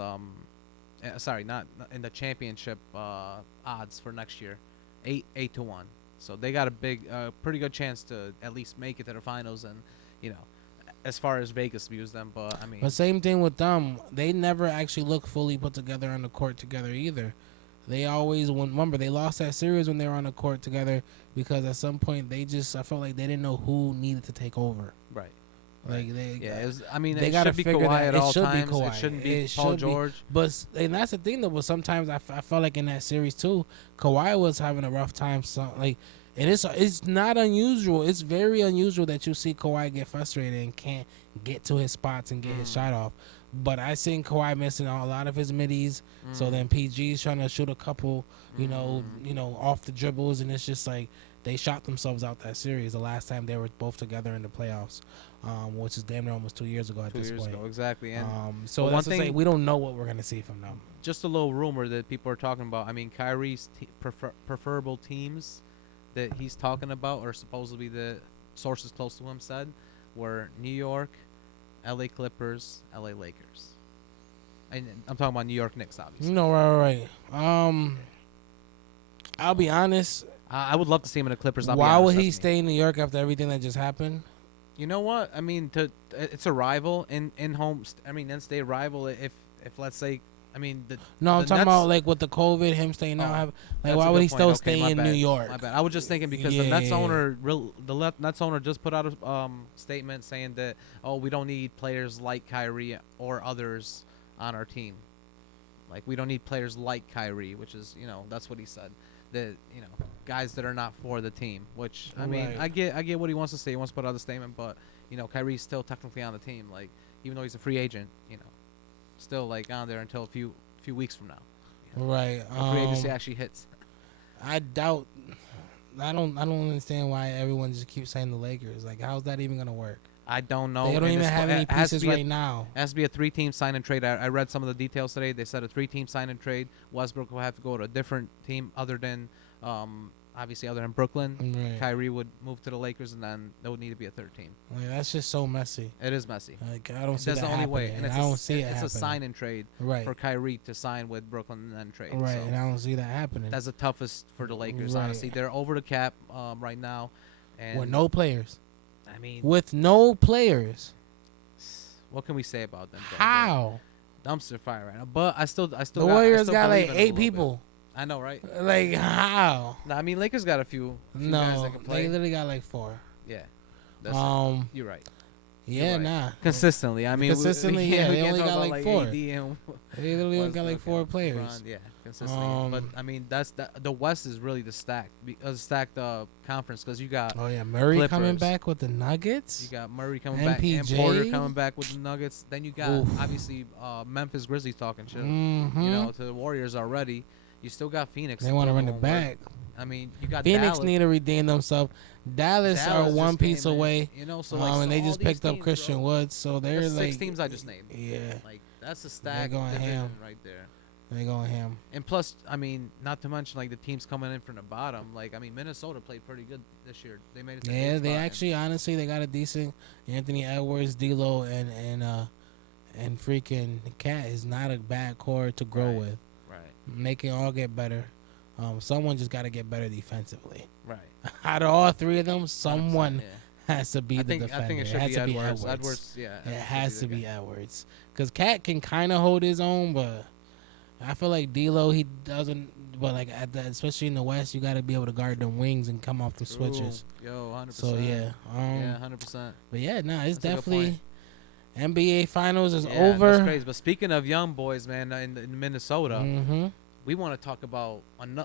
Sorry, not in the championship odds for next year. 8-1. So they got a pretty good chance to at least make it to the finals, and as far as Vegas views them. But I mean, but same thing with them. They never actually look fully put together on the court together either. They always remember they lost that series when they were on the court together, because at some point I felt like they didn't know who needed to take over. Right. Like it gotta should be figure Kawhi that at all it should times. Be Kawhi. It shouldn't be Paul George. And that's the thing though. But sometimes I felt like in that series too, Kawhi was having a rough time. And it's not unusual. It's very unusual that you see Kawhi get frustrated and can't get to his spots and get his shot off. But I seen Kawhi missing a lot of his middies. So then PG's trying to shoot a couple, off the dribbles, and it's just like they shot themselves out that series the last time they were both together in the playoffs, which is damn near almost 2 years ago at this point. 2 years ago, exactly. And so one thing we don't know what we're gonna see from them. Just a little rumor that people are talking about. I mean, Kyrie's preferable teams that he's talking about, or supposedly the sources close to him said, were New York, LA Clippers, LA Lakers. And I'm talking about New York Knicks, obviously. No, right. I'll be honest. I would love to see him in the Clippers. Why would he stay in New York after everything that just happened? You know what? I mean, it's a rival in home. I mean, in-state rival. If let's say I mean, No, I'm the talking Nets. about like with the COVID, him staying out. Like, That's why a would good he point. still Okay, stay my in bad. New York? My bad. I was just thinking because Yeah, the Nets yeah, yeah. owner, Nets owner just put out a statement saying that we don't need players like Kyrie or others on our team. Like we don't need players like Kyrie, which is that's what he said. That guys that are not for the team. Which I mean, Right. I get what he wants to say. He wants to put out a statement, but Kyrie's still technically on the team. Like even though he's a free agent, still like on there until a few weeks from now. Right. Free agency actually hits. I doubt. I don't understand why everyone just keeps saying the Lakers. Like, how's that even gonna work? I don't know. They don't and even it's- have any it has to pieces be right now. It has to be a 3-team sign and trade. I read some of the details today. They said a 3-team sign and trade. Westbrook will have to go to a different team other than, obviously other than Brooklyn. Right. Kyrie would move to the Lakers, and then there would need to be a third team. Like, that's just so messy. It is messy. Like, I don't see That's that the only happening. way, and I don't see it it's happening. a sign and trade Right. for Kyrie to sign with Brooklyn and then trade. Right, So and I don't see that happening. that's the toughest for the Lakers. Right. Honestly, they're over the cap right now, and With no players. I mean, With no players. what can we say about them? Bro? How? Dumpster fire right now. But I still The Warriors got like believe in it a 8 little bit. people. I know, right? Like, how? Nah, I mean, Lakers got a few guys No, that can play. they literally got like 4. Yeah, that's you're right. Yeah, right. nah. Consistently, I mean, Consistently, yeah, we they can't only talk got about, like 4. AD and They literally only got like Westbrook 4 and players. LeBron, yeah, consistently. But I mean, the West is really the stacked conference because you got Oh yeah, Murray coming Clippers. back with the Nuggets. You got Murray coming back and MPJ. Porter coming back with the Nuggets. Then you got Oof. obviously Memphis Grizzlies talking shit. Mm-hmm. To the Warriors already. You still got Phoenix. They want to run it doing work. back. I mean, you got Phoenix Dallas. need to redeem themselves. Dallas are Dallas one just piece came in, away. So like, and they all just these picked up teams, Christian bro. Woods, so they're That's like 6 teams I just named. Yeah, Like that's a stack going division ham. right there. they going ham. And plus, I mean, not to mention like the teams coming in from the bottom. Like I mean, Minnesota played pretty good this year. They made it. To the Yeah, eighth they spot, actually honestly they got a decent Anthony Edwards, D'Lo, and freaking Cat is not a bad core to grow Right. with. Right. They can all get better. Someone just got to get better defensively. Right. Out of all 3 of them, 100%, someone yeah. has to be I the think defender. I think it It should has be to be Edwards. Edwards. Edwards, yeah. It Edwards has to the be guy. Edwards. Because Cat can kind of hold his own, but I feel like D'Lo, he doesn't. But like especially in the West, you got to be able to guard them wings and come off the switches. Ooh, yo, 100%. So yeah, yeah, 100%. but yeah, no, it's That's a good definitely NBA Finals is Yeah, over. That's crazy. But speaking of young boys, man, in Minnesota, Mm-hmm. we want to talk about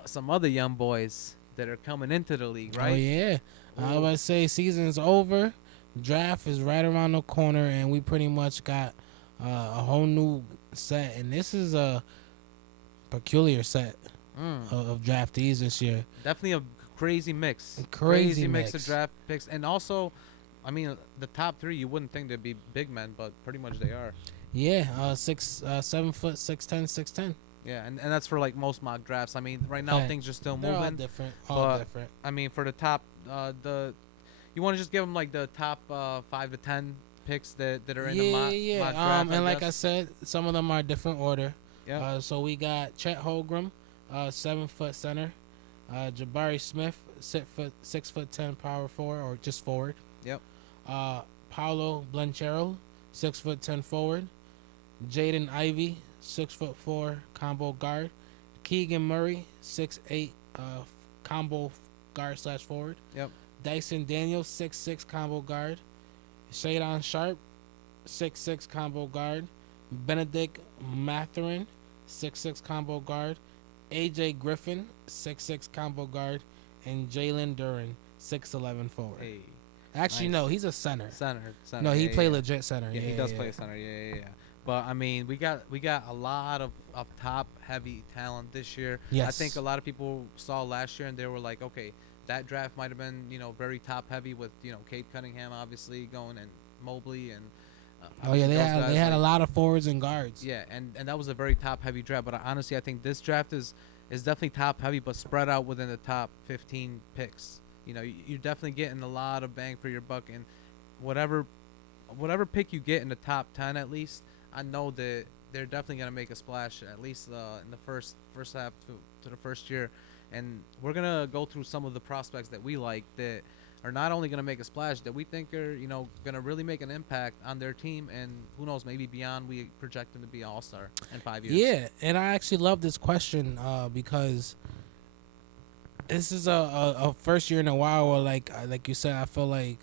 some other young boys that are coming into the league, right? Oh yeah, I was about to say season's over. Draft is right around the corner, and we pretty much got a whole new set. And this is a peculiar set of draftees this year. Definitely a crazy mix. Crazy mix of mix. draft picks. And also, I mean, the top 3, you wouldn't think they'd be big men, but pretty much they are. Yeah, 7 foot, 6'10", 6'10". Yeah, and that's for like most mock drafts. I mean, right now Hey, things are still They're all moving. different. but- I mean, for the top, you want to just give them like the top 5 to 10 picks that are in the mock draft. And like I guess. said, some of them are different order. Yeah. So we got Chet Holmgren, 7 foot center. Jabari Smith, 6'10" power forward or just forward. Yep. Paolo Blanchero, 6'10" forward. Jaden Ivey, 6'4" combo guard. Keegan Murray, 6'8" combo guard / forward. Yep. Dyson Daniels, 6'6" combo guard. Shaedon Sharpe, 6'6" combo guard. Benedict Mathurin, 6'6" combo guard. AJ Griffin, 6'6" combo guard. And Jalen Duren, 6'11" forward. Hey, Actually, nice. no, he's a center. center. No, he yeah, play yeah. legit center. Yeah, he does play center. Yeah. But I mean, we got a lot of top heavy talent this year. Yes. I think a lot of people saw last year and they were like, okay, that draft might have been very top heavy with Cade Cunningham obviously going and Mobley and. Oh yeah, they obviously those had guys, a lot of forwards and guards. Yeah, and that was a very top heavy draft. But honestly, I think this draft is definitely top heavy, but spread out within the top 15 picks. You're definitely getting a lot of bang for your buck, and whatever pick you get in the top 10 at least, I know that they're definitely gonna make a splash at least in the first half to the first year, and we're gonna go through some of the prospects that we like that are not only going to make a splash, that we think are, going to really make an impact on their team, and who knows, maybe beyond. We project them to be all-star in 5 years. Yeah, and I actually love this question because this is a first year in a while where, like you said, I feel like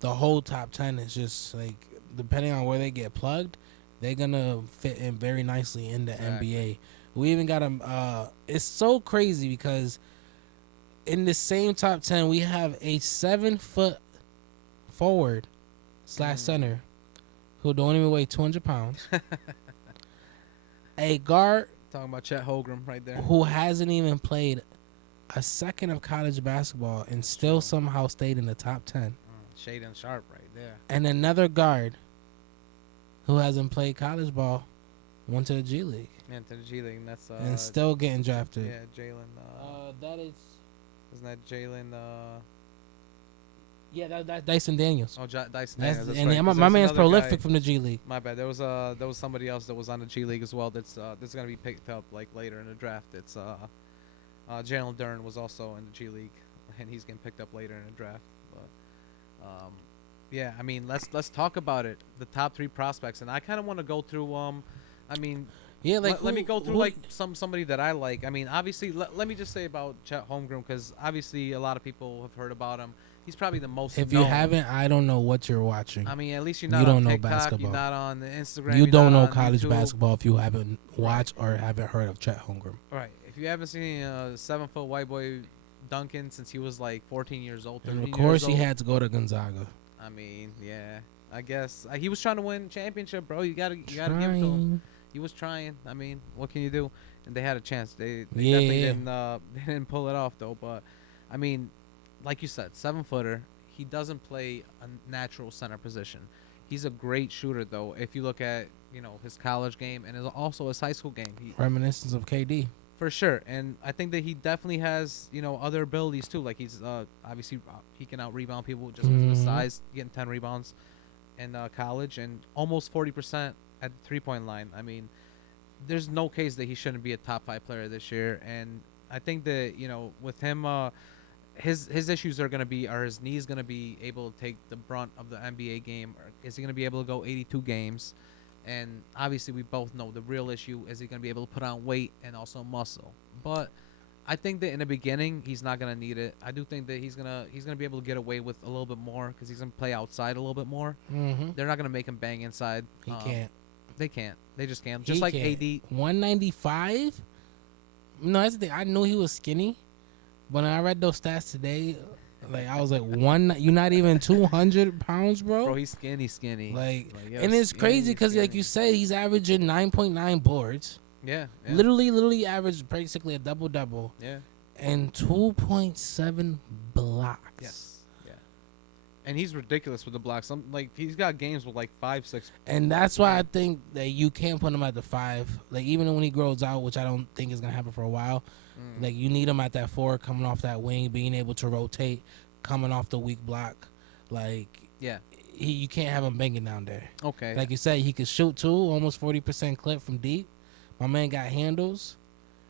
the whole top 10 is just like, depending on where they get plugged, they're gonna fit in very nicely in the NBA. We even got them. It's so crazy because in the same top 10 we have a 7-foot forward / center who don't even weigh 200 pounds. A guard Talking about Chet Holmgren right there. who hasn't even played a second of college basketball and still somehow stayed in the top 10. Shaedon Sharpe right there. And another guard who hasn't played college ball went to the G League. Man, to the G League, and that's and still getting drafted. Yeah, Jalen. That is. Isn't that Jalen? Yeah, that's Dyson Daniels. Oh, Dyson Daniels. That's and right. my man's prolific guy, from the G League. My bad. There was somebody else that was on the G League as well. That's gonna be picked up like later in the draft. It's Jalen Duren was also in the G League, and he's getting picked up later in the draft. But yeah, I mean, let's talk about it. The top 3 prospects, and I kind of want to go through. I mean. Yeah, like let me go through like somebody that I like. I mean, obviously, let me just say about Chet Holmgren, because obviously a lot of people have heard about him. He's probably the most. If known. you haven't, I don't know what you're watching. I mean, at least you're not you don't on know TikTok, basketball. You're not on Instagram. You don't know on college YouTube. basketball if you haven't watched or haven't heard of Chet Holmgren. Right. If you haven't seen a 7-foot white boy dunking since he was like 14 years old, And of course, he had to go to Gonzaga. I mean, yeah. I guess he was trying to win championship, bro. You gotta give it to him. He was trying. I mean, what can you do? And they had a chance. They definitely didn't pull it off though. But I mean, like you said, 7-footer. He doesn't play a natural center position. He's a great shooter though. If you look at his college game and also his high school game, Reminiscence of KD. For sure. And I think that he definitely has other abilities too. Like he's obviously he can out rebound people just with his size, getting 10 rebounds in college and almost 40% at the 3-point line. I mean, there's no case that he shouldn't be a top 5 player this year. And I think that with him, his issues are his knees gonna be able to take the brunt of the NBA game, or is he gonna be able to go 82 games? And obviously, we both know the real issue is he gonna be able to put on weight and also muscle. But I think that in the beginning, he's not gonna need it. I do think that he's gonna be able to get away with a little bit more because he's gonna play outside a little bit more. They're not gonna make him bang inside. He can't. They can't. They just can't. Just like AD. 195. No, that's the thing. I knew he was skinny. When I read those stats today, like I was like, you're not even 200 pounds, bro. Bro, he's skinny. And it's crazy because, like you said, he's averaging 9.9 boards. Yeah. Literally averaged basically a double. Yeah. And 2.7 blocks. Yes. Yeah. And he's ridiculous with the blocks. He's got games with 5, 6. And that's why I think that you can't put him at the 5. Like even when he grows out, which I don't think is gonna happen for a while. Like you need him at that 4, coming off that wing, being able to rotate, coming off the weak block. Like you can't have him banging down there. Okay. Like you said, he could shoot too, almost 40% clip from deep. My man got handles.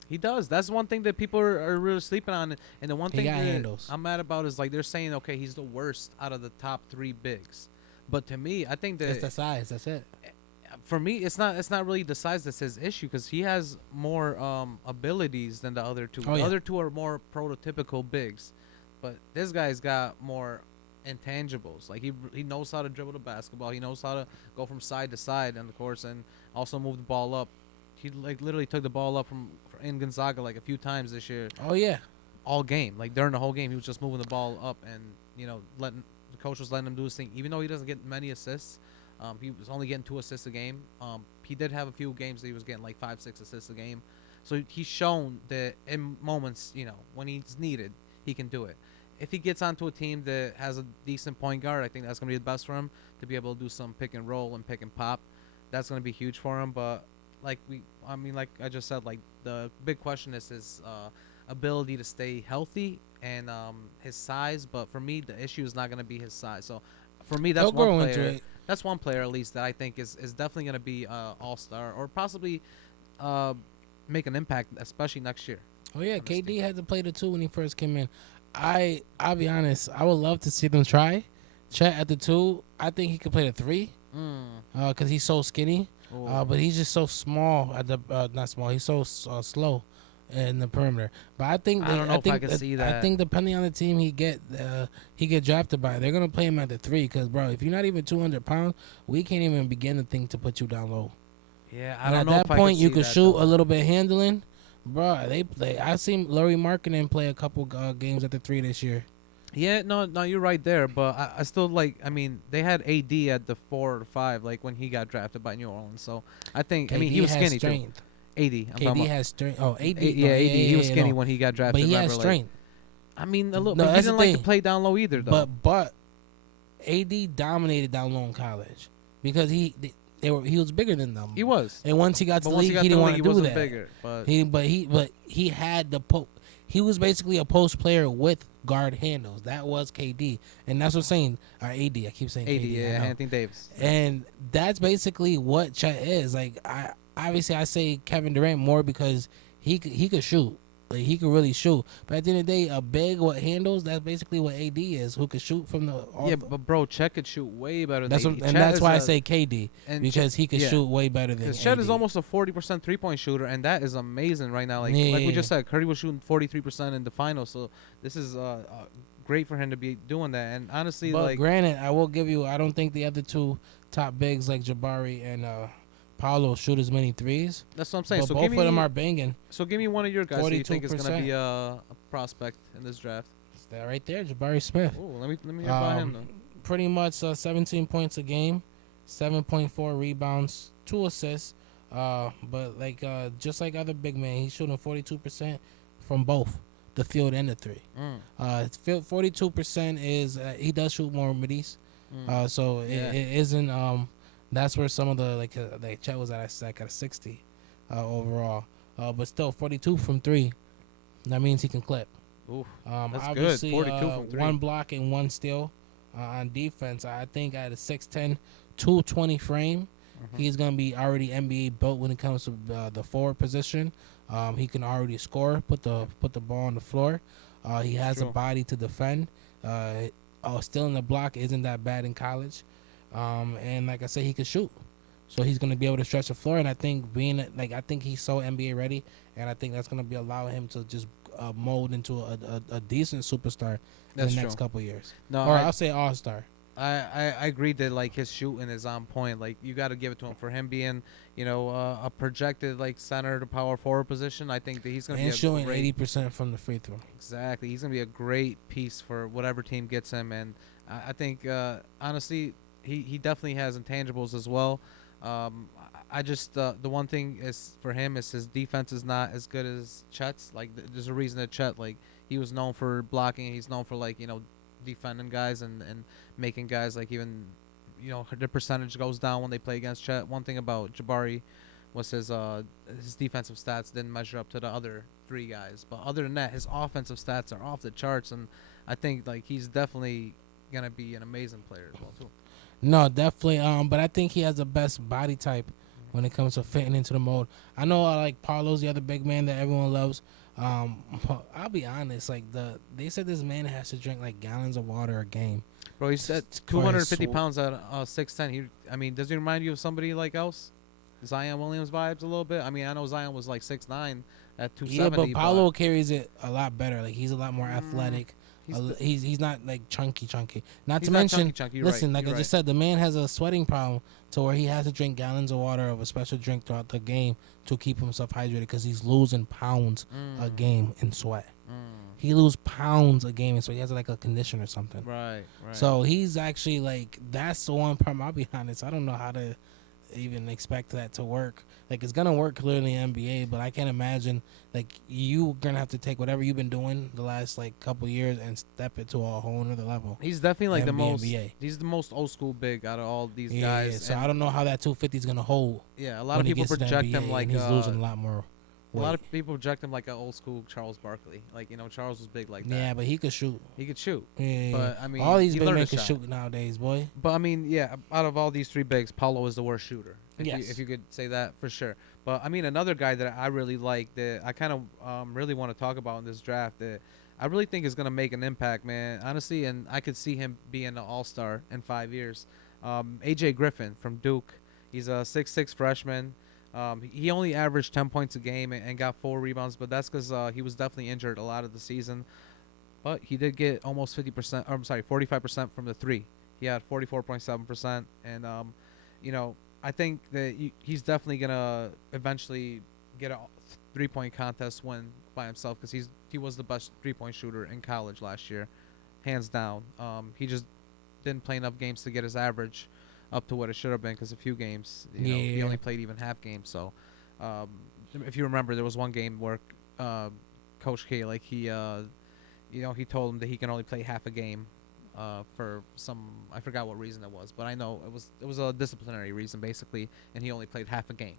He does. That's one thing that people are really sleeping on. And the one thing that handles. I'm mad about is they're saying, okay, he's the worst out of the top 3 bigs. But to me, I think that it's the size. That's it. For me, it's not really the size that's his issue because he has more abilities than the other 2. The other 2 are more prototypical bigs, but this guy's got more intangibles. Like he knows how to dribble the basketball. He knows how to go from side to side on the course and also move the ball up. He literally took the ball up in Gonzaga a few times this year. Oh yeah, all game. During the whole game, he was just moving the ball up and letting the coach was letting him do his thing. Even though he doesn't get many assists. He was only getting 2 assists a game. He did have a few games that he was getting 5, 6 assists a game. So he's shown that in moments, when he's needed, he can do it. If he gets onto a team that has a decent point guard, I think that's going to be the best for him to be able to do some pick and roll and pick and pop. That's going to be huge for him. But like I just said, the big question is his ability to stay healthy and his size. But for me, the issue is not going to be his size. So for me, that's one player. That's one player at least that I think is definitely going to be all-star or possibly make an impact, especially next year. Oh yeah, KD had to play the 2 when he first came in. I'll be honest. I would love to see them try. Chet at the 2. I think he could play the 3. Because he's so skinny. But he's just so small at the not small. He's so slow in the perimeter. But I think I don't know if I can see that. I think depending on the team he get drafted by, they're gonna play him at the 3. Because bro, if you're not even 200 pounds, we can't even begin to think to put you down low. Yeah, I And don't at know that if I point, can you see could that, shoot though. a little bit handling. Bro, they play. I've seen Laurie Markkinen play a couple games at the 3 this year. Yeah, no, you're right there. But I still like. I mean, they had AD at the 4 or 5, like when he got drafted by New Orleans. So I think. I mean, he was has skinny strength. too. AD. I'm talking KD about. has strength. Oh, AD. Yeah, AD. He was skinny no. when he got drafted. But he has remember, strength. I mean, a little. No, But he that's the didn't like to thing. play down low either, though. But AD dominated down low in college because he was bigger than them. he was. And once he got to But the once league, he got he to didn't the want league, to he do wasn't that. bigger. But he had the he was basically a post player with guard handles. That was KD, and that's what I'm saying. Or AD, I keep saying AD. KD. Yeah, I know. Anthony Davis. And that's basically what Chet is. Like I say Kevin Durant more because he could shoot. Like he could really shoot. But at the end of the day, a big what handles, that's basically what AD is, who could shoot from the Yeah, but bro, Chet could shoot way better that's than what, AD. and Chet that's is why I a- say KD and because he could yeah. shoot way better than Because AD. Chet is almost a 40% 3-point shooter, and that is amazing right now. Like we just said, Curry was shooting 43% in the finals, so this is great for him to be doing that. And honestly, But like granted, I will give you. I don't think the other two top bigs like Jabari and Paolo shoot as many threes. that's what I'm saying. But So both give me of them are banging. so give me one of your guys that you think is gonna 42%. be a prospect in this draft. It's that right there, Jabari Smith. Oh, let me hear about him though. Pretty much 17 points a game, 7.4 rebounds, 2 assists. But just like other big men, he's shooting 42% from both the field and the 3. 42% is he does shoot more middies. So Yeah. it isn't. That's where some of the like Chet was at a 60 overall. But still 42 from 3. That means he can clip. Oof, that's Obviously, good. 42 from 3. 1 block and 1 steal on defense. I think at a 6'10", 220 frame, he's gonna be already NBA built when it comes to the forward position. He can already score, put the ball on the floor. He has a True. body to defend. Still in the block isn't that bad in college. And like I said, he can shoot. So he's gonna be able to stretch the floor. And I think I think he's so NBA ready, and I think that's gonna be allow him to just mold into a decent superstar That's in the next true. couple of years. No, Or I, I'll say all-star. I agree that like his shooting is on point. Like you got to give it to him for him being a projected like center to power forward position. I think that he's gonna And be a shooting great 80% from the free throw. exactly. He's gonna be a great piece for whatever team gets him. And I think honestly he definitely has intangibles as well. I just the one thing is for him is his defense is not as good as Chet's. Like there's a reason that Chet like he was known for blocking. He's known for like defending guys and making guys like even their percentage goes down when they play against Chet. One thing about Jabari was his defensive stats didn't measure up to the other 3 guys. But other than that, his offensive stats are off the charts, and I think like he's definitely gonna be an amazing player as well too. No, definitely. But I think he has the best body type when it comes to fitting into the mold. I know like Paulo's the other big man that everyone loves. I'll be honest, like they said this man has to drink like gallons of water a game. Bro, he's at 250 pounds at 6'10". Does he remind you of somebody like else? Zion Williams vibes a little bit. I mean, I know Zion was like 6'9" at 270. Yeah, but Paulo carries it a lot better. Like he's a lot more athletic. He's not like chunky. Not He's to not mention, chunky. You're listen, right. like I just said, the man has a sweating problem to where he has to drink gallons of water of a special drink throughout the game to keep himself hydrated because he's losing pounds a game in sweat. He loses pounds a game, and so he has like a condition or something. Right. So he's actually like that's the one problem. I'll be honest, I don't know how to even expect that to work. Like it's gonna work clearly in NBA, but I can't imagine like you gonna have to take whatever you've been doing the last like couple years and step it to a whole another level. He's definitely like the most. NBA. He's the most old school big out of all these Yeah, guys. so and I don't know how that 250 is gonna hold. yeah, a lot when of he people gets to the project NBA, him like and he's losing a lot more. a lot weight. of people project him like an old school Charles Barkley. Like Charles was big like that. Yeah, but he could shoot. He could shoot. Yeah, But I mean, all these he big learned men his can shot. shoot nowadays, boy. But I mean, yeah, out of all these 3 bigs, Paulo is the worst shooter. Yes. If you could say that for sure. But I mean, another guy that I really like that I kind of really want to talk about in this draft that I really think is gonna make an impact, man. Honestly, and I could see him being an all-star in 5 years. AJ Griffin from Duke. He's a 6'6" freshman. He only averaged 10 points a game and got 4 rebounds, but that's because he was definitely injured a lot of the season. But he did get almost 50%. Or, I'm sorry, 45% from the three. He had 44.7%, and I think that he's definitely gonna eventually get a 3-point contest win by himself because he was the best 3-point shooter in college last year, hands down. He just didn't play enough games to get his average up to what it should have been because a few games, he only played even half games. So, um, if you remember, there was one game where Coach K, like he told him that he can only play half a game for some, I forgot what reason it was, but I know it was a disciplinary reason basically, and he only played half a game.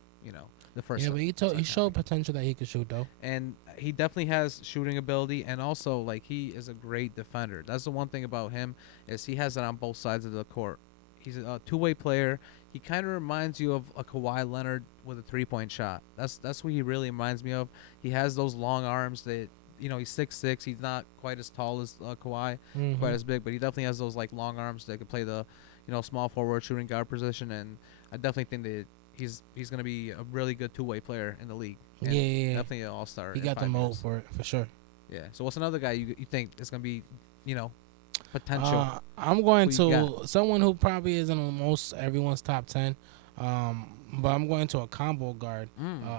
The first. Yeah, but he showed potential that he could shoot though. And he definitely has shooting ability, and also like he is a great defender. That's the one thing about him is he has it on both sides of the court. He's a two-way player. He kind of reminds you of a Kawhi Leonard with a 3-point shot. That's what he really reminds me of. He has those long arms that he's 6'6". He's not quite as tall as Kawhi, quite as big, but he definitely has those like long arms that can play the small forward shooting guard position. And I definitely think that he's gonna be a really good two-way player in the league. And yeah, definitely an all-star. He got the mold for it for sure. Yeah. So what's another guy you think is gonna be potential? I'm going to someone who probably isn't on most everyone's top 10, but I'm going to a combo guard.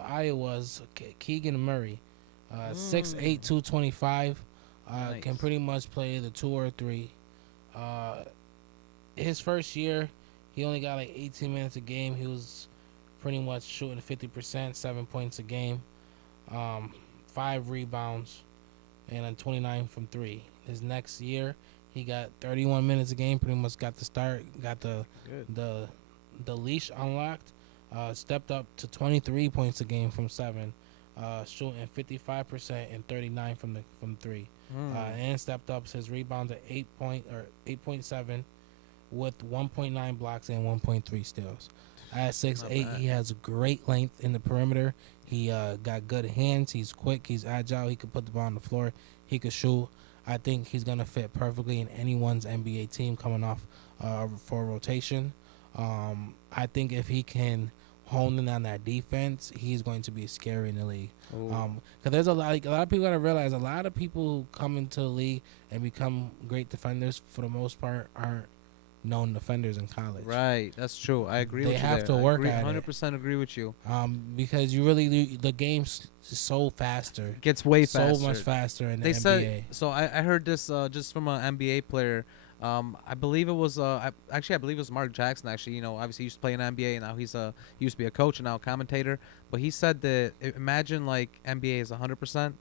Iowa's Keegan Murray, 6'8", 225, Nice. can pretty much play the 2 or 3. His first year, he only got like 18 minutes a game. He was pretty much shooting 50%, 7 points a game, 5 rebounds, and then 29 from 3. His next year, he got 31 minutes a game. Pretty much got the start, got the leash unlocked. Stepped up to 23 points a game from 7, shooting 55% and 39 from 3. And stepped up his rebounds at 8.7 with 1.9 blocks and 1.3 steals. At 6'8", he has great length in the perimeter. He got good hands. He's quick. He's agile. He could put the ball on the floor. He could shoot. I think he's going to fit perfectly in anyone's NBA team coming off for rotation. I think if he can hone in on that defense, he's going to be scary in the league. Because there's a lot of people got to realize a lot of people who come into the league and become great defenders, for the most part, aren't known defenders in college. Right, that's true. I agree with you. They have to work at 100% agree with you. Because the game's so faster. Gets way faster. So much faster in the NBA. Said, so I heard this just from an NBA player. I believe it was I believe it was Mark Jackson. Actually, obviously he used to play in NBA, and now he used to be a coach and now a commentator. But he said that imagine like NBA is 100%,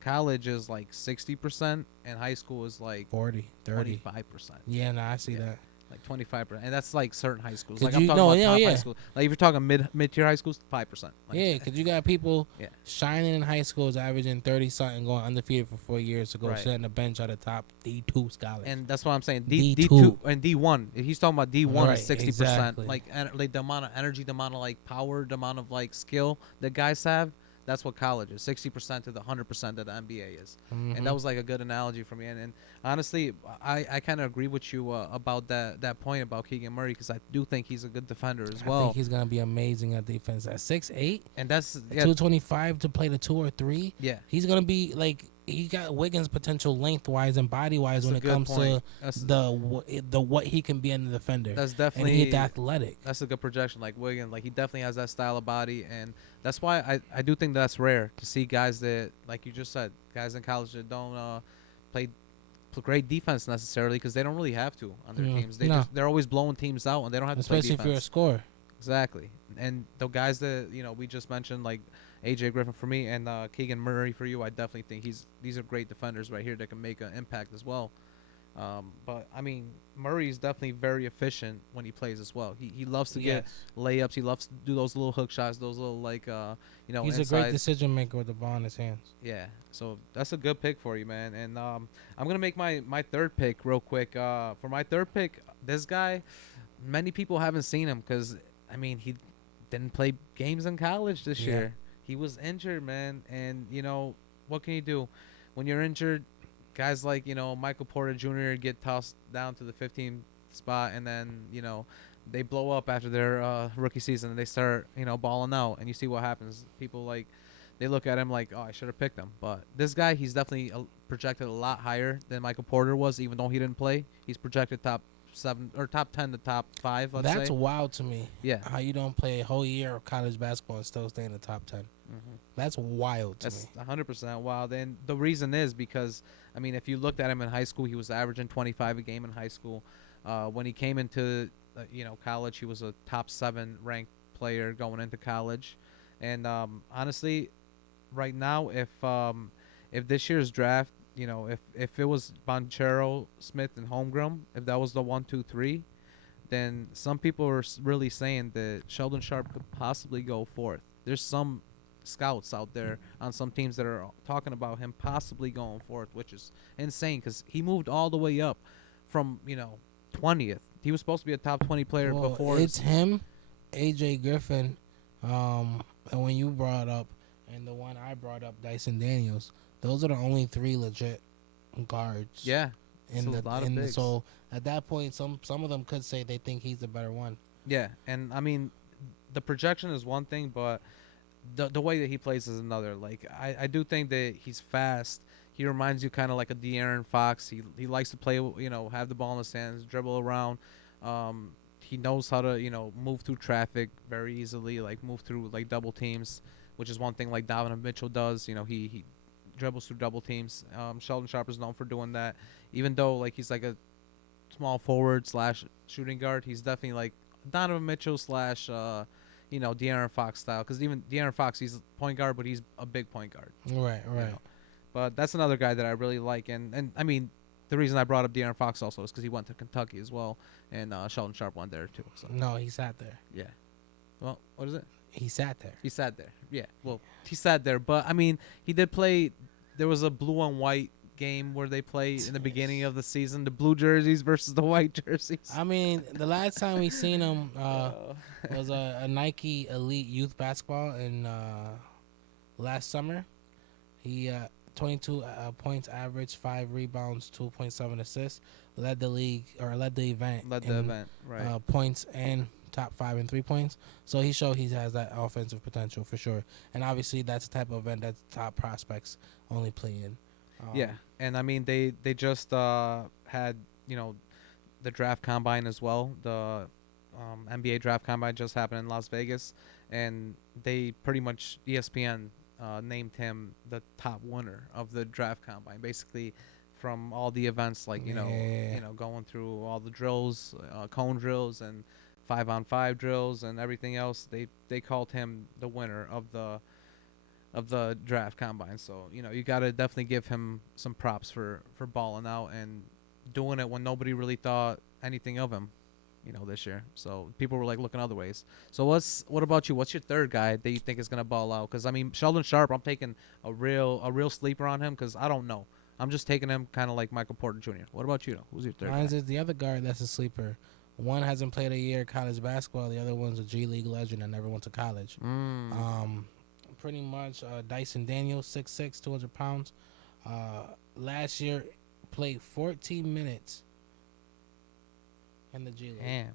college is like 60%, and high school is like 40, 30, 25%. Yeah, no, I see that. Like 25%, and that's like certain high schools. Could Like I'm talking about top high school. Like if you're talking mid-tier high schools, 5%. Like, yeah, because you got people shining in high schools, averaging 30-something, going undefeated for 4 years to go sit on the bench at a top D2 scholar. And that's what I'm saying. D2 D2 and D1. If he's talking about D1 is 60%. Exactly. Like the amount of energy, the amount of like power, the amount of like skill that guys have. That's what college is. 60% to the 100% that the NBA is. And that was like a good analogy for me. And honestly, I kind of agree with you about that point about Keegan Murray, because I do think he's a good defender as well. I think he's going to be amazing at defense. At 6'8", and that's 225 to play the 2 or 3. Yeah. He's going to be like, he got Wiggins' potential lengthwise and body-wise when it comes to the what he can be in the defender. That's definitely, and he's athletic. That's a good projection. Like Wiggins, like he definitely has that style of body, and that's why I do think that's rare to see guys that, like you just said, guys in college that don't play great defense necessarily, because they don't really have to on their teams. They're always blowing teams out, and they don't have to play defense. Especially if you're a scorer. Exactly. And the guys that we just mentioned, like AJ Griffin for me and Keegan Murray for you, I definitely think these are great defenders right here that can make an impact as well. But I mean, Murray is definitely very efficient when he plays as well. He loves to get layups. He loves to do those little hook shots, those little like He's inside. a great decision maker with the ball in his hands. Yeah, so that's a good pick for you, man. And I'm gonna make my third pick real quick. For my third pick, this guy, many people haven't seen him because I mean he didn't play games in college this year. He was injured, man, and what can you do? when you're injured, guys like Michael Porter Jr. get tossed down to the 15th spot, and then they blow up after their rookie season and they start balling out, and you see what happens. People like they look at him like, oh, I should have picked him. But this guy, he's definitely projected a lot higher than Michael Porter was, even though he didn't play. He's projected top 7 or top 10 to top 5. That's say. wild to me. Yeah. How you don't play a whole year of college basketball and still stay in the top 10. Mm-hmm. That's wild to me. That's 100% wild. And the reason is because, I mean, if you looked at him in high school, he was averaging 25 a game in high school. When he came into college, he was a top 7 ranked player going into college. And honestly, right now, if this year's draft, if it was Banchero, Smith, and Holmgren, if that was the 1, 2, 3, then some people are really saying that Shaedon Sharpe could possibly go 4th. There's some scouts out there on some teams that are talking about him possibly going 4th, which is insane because he moved all the way up from 20th. He was supposed to be a top 20 player before. It's him, AJ Griffin, and when you brought up, and the one I brought up, Dyson Daniels. Those are the only 3 legit guards. Yeah. So at that point, some of them could say they think he's the better one. Yeah, and I mean, the projection is one thing, but the way that he plays is another. Like I do think that he's fast. He reminds you kind of like a De'Aaron Fox. He likes to play, have the ball in his hands, dribble around. He knows how to move through traffic very easily, like move through like double teams, which is one thing like Donovan Mitchell does. He dribbles through double teams. Shaedon Sharpe is known for doing that. Even though like he's like a small forward / shooting guard, he's definitely like Donovan Mitchell / De'Aaron Fox style. Because even De'Aaron Fox, he's a point guard, but he's a big point guard. Right. But that's another guy that I really like. And I mean, the reason I brought up De'Aaron Fox also is because he went to Kentucky as well, and Shaedon Sharpe went there too. So. No, he sat there. Yeah. Well, what is it? He sat there. He sat there. Yeah. Well, he sat there, but I mean, he did play. There was a blue and white game where they played in the beginning of the season, the blue jerseys versus the white jerseys. I mean, the last time we seen him was a Nike Elite Youth Basketball in last summer. He 22 points average, 5 rebounds, 2.7 assists. Led the event. Right. Points and top 5 in 3 points. So he showed he has that offensive potential for sure. And obviously that's the type of event that top prospects only play in. Yeah, and I mean they just had the draft combine as well. The NBA draft combine just happened in Las Vegas, and they pretty much ESPN named him the top winner of the draft combine. Basically, from all the events like going through all the drills, cone drills, and 5-on-5 drills, and everything else. They called him the winner of the draft combine. So you gotta definitely give him some props for balling out and doing it when nobody really thought anything of him this year. So people were like looking other ways. So what about you? What's your third guy that you think is gonna ball out? Because I mean, Shaedon Sharpe, I'm taking a real sleeper on him because I don't know. I'm just taking him kind of like Michael Porter Jr. What about you though? Who's your third Mine's guy? is the other guard that's a sleeper. One hasn't played a year college basketball. The other one's a G League legend and never went to college. Pretty much Dyson Daniels, 6'6", 200 pounds. Last year, played 14 minutes in the G League. Damn.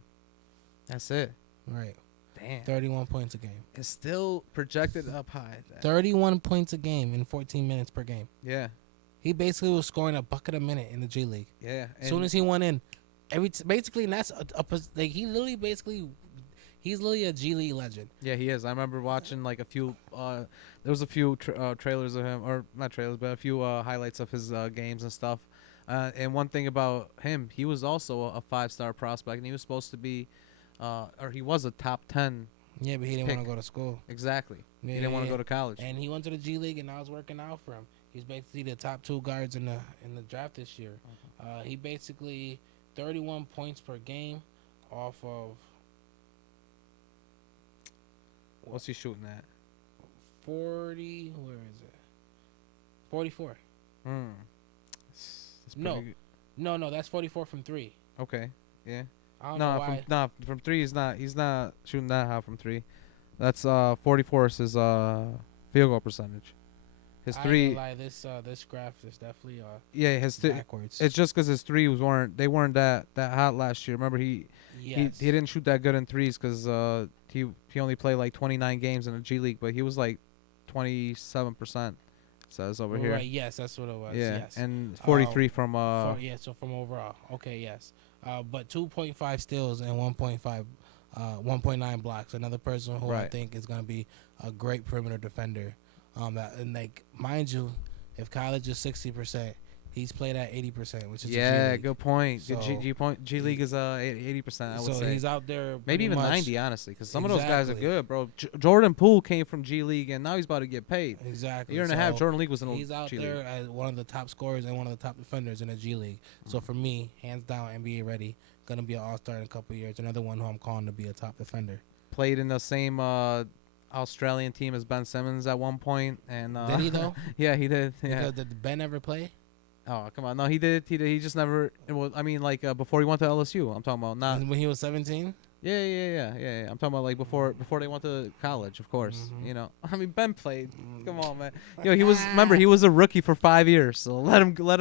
That's it. Right. Damn. 31 points a game. It's still projected up high. 31 points a game in 14 minutes per game. Yeah. He basically was scoring a bucket a minute in the G League. Yeah. As soon as he went in, basically, and that's like he's literally a G League legend. Yeah, he is. I remember watching like a few. There was a few trailers of him, or not trailers, but a few highlights of his games and stuff. And one thing about him, he was also a 5-star prospect, and he was supposed to be, or he was a top 10. Yeah, but he didn't want to go to school. Exactly. Yeah, he didn't want to go to college. And he went to the G League, and now it's working out for him. He's basically the top 2 guards in the draft this year. He basically 31 points per game off of. What's he shooting at? 40. Where is it? 44. That's No, that's 44 from 3. Okay. Yeah. I don't know why. From 3 he's not shooting that high from 3. That's 44 is his field goal percentage. His I three, ain't gonna lie, this graph is definitely yeah, backwards. it's just because his threes weren't that hot last year. Remember he Yes. didn't shoot that good in threes because he only played like 29 games in the G League, but he was like 27%. Says over here. Right. Yes, that's what it was. Yeah, Yes. and 43 from So from overall. Okay. Yes. But 2.5 steals and 1.9 blocks. Another person who I Right. think is gonna be a great perimeter defender. And like mind you, if college is 60%, he's played at 80%, which is the G yeah, League. good point. So, Good G point. G League is 80%. I would so say he's out there maybe pretty even much, 90 honestly, because some of those guys are Exactly. good, bro. Jordan Poole came from G League and now he's about to get paid. Exactly. A year and a half, Jordan League was in the He's out G there League. as one of the top scorers and one of the top defenders in the G League. So for me, hands down, NBA ready. Gonna be an all-star in a couple of years. Another one who I'm calling to be a top defender. Played in the same Australian team as Ben Simmons at one point, and Did he though? yeah, he did. Yeah. Because did Ben ever play? Oh, come on. No, he did. He did. He just never. Well, I mean, like before he went to LSU. I'm talking about not. When he was 17? Yeah. I'm talking about like before they went to college, of course. Mhm. You know, I mean, Ben played. Come on, man. Yo, he was. Remember, he was a rookie for 5 years. So let him go. Let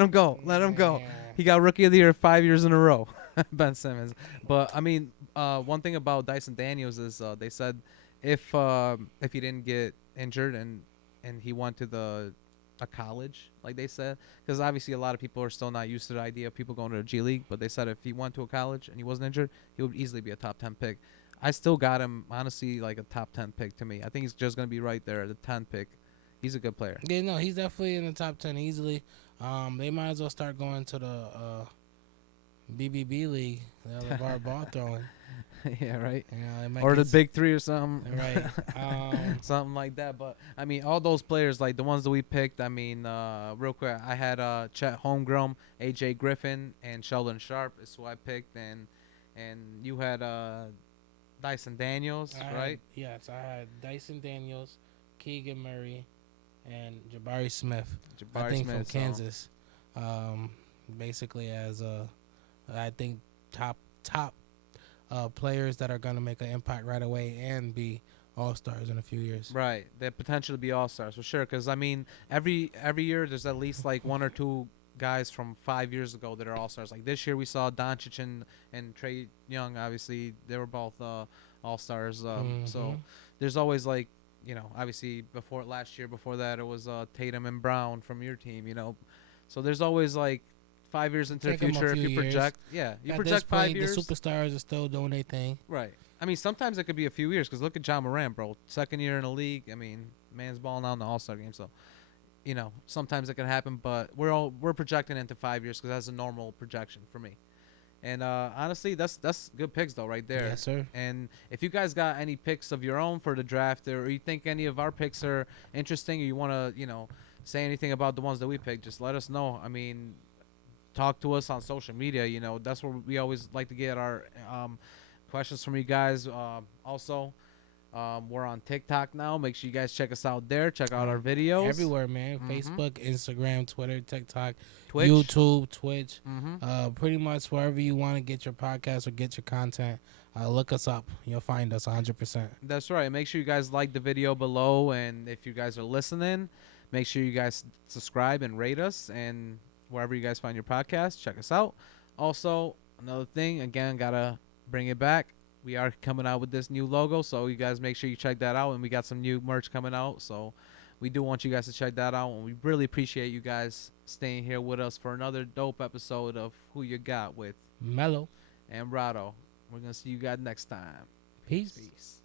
him go. Yeah. He got Rookie of the Year 5 years in a row. Ben Simmons. But I mean, one thing about Dyson Daniels is they said if he didn't get injured and he went to a college, like they said, because obviously a lot of people are still not used to the idea of people going to the G League, but they said if he went to a college and he wasn't injured, he would easily be a top 10 pick. I still got him, honestly, like a top 10 pick to me. I think he's just going to be right there at the 10 pick. He's a good player. Yeah, no, he's definitely in the top 10 easily. They might as well start going to the BBB league, the LeVar ball throwing. Yeah, right. You know, it might Or the get Big Three or something. Right. Something like that. But I mean, all those players, like the ones that we picked. I mean, real quick, I had Chet Holmgren, AJ Griffin, and Shaedon Sharpe is who I picked, and you had Dyson Daniels, right? Yes, I had Dyson Daniels, Keegan Murray, and Jabari Smith. Jabari I think Smith, from so- Kansas. Basically as I think top players that are going to make an impact right away and be all-stars in a few years. Right, they potentially be all stars for sure. Because I mean, every year there's at least like one or two guys from 5 years ago that are all stars. Like this year we saw Doncic and Trae Young. Obviously, they were both all stars. So Mhm. there's always like, you know, obviously before that it was Tatum and Brown from your team. You know, so there's always like 5 years into Take the 'em a future if few you years. project. Yeah, you At project this 5 point, years. the superstars are still doing their thing. Right. I mean, sometimes it could be a few years because look at John Moran, bro. Second year in the league. I mean, man's balling out in the All-Star game. So, you know, sometimes it can happen, but we're projecting into 5 years because that's a normal projection for me. And honestly, that's good picks though, right there. Yes, sir. And if you guys got any picks of your own for the draft, or you think any of our picks are interesting, or you want to, you know, say anything about the ones that we picked, just let us know. I mean, talk to us on social media. You know, that's where we always like to get our questions from you guys. Also, we're on TikTok now. Make sure you guys check us out there. Check out our videos. Everywhere, man. Mhm. Facebook, Instagram, Twitter, TikTok, Twitch. YouTube, Twitch. Mm-hmm. Pretty much wherever you want to get your podcast or get your content, look us up. You'll find us 100%. That's right. Make sure you guys like the video below, and if you guys are listening, make sure you guys subscribe and rate us, and wherever you guys find your podcast, check us out. Also, another thing, again, gotta bring it back. We are coming out with this new logo, so you guys make sure you check that out, and we got some new merch coming out, so we do want you guys to check that out, and we really appreciate you guys staying here with us for another dope episode of Who You Got with Mellow. and Rado. We're gonna see you guys next time. Peace. Peace.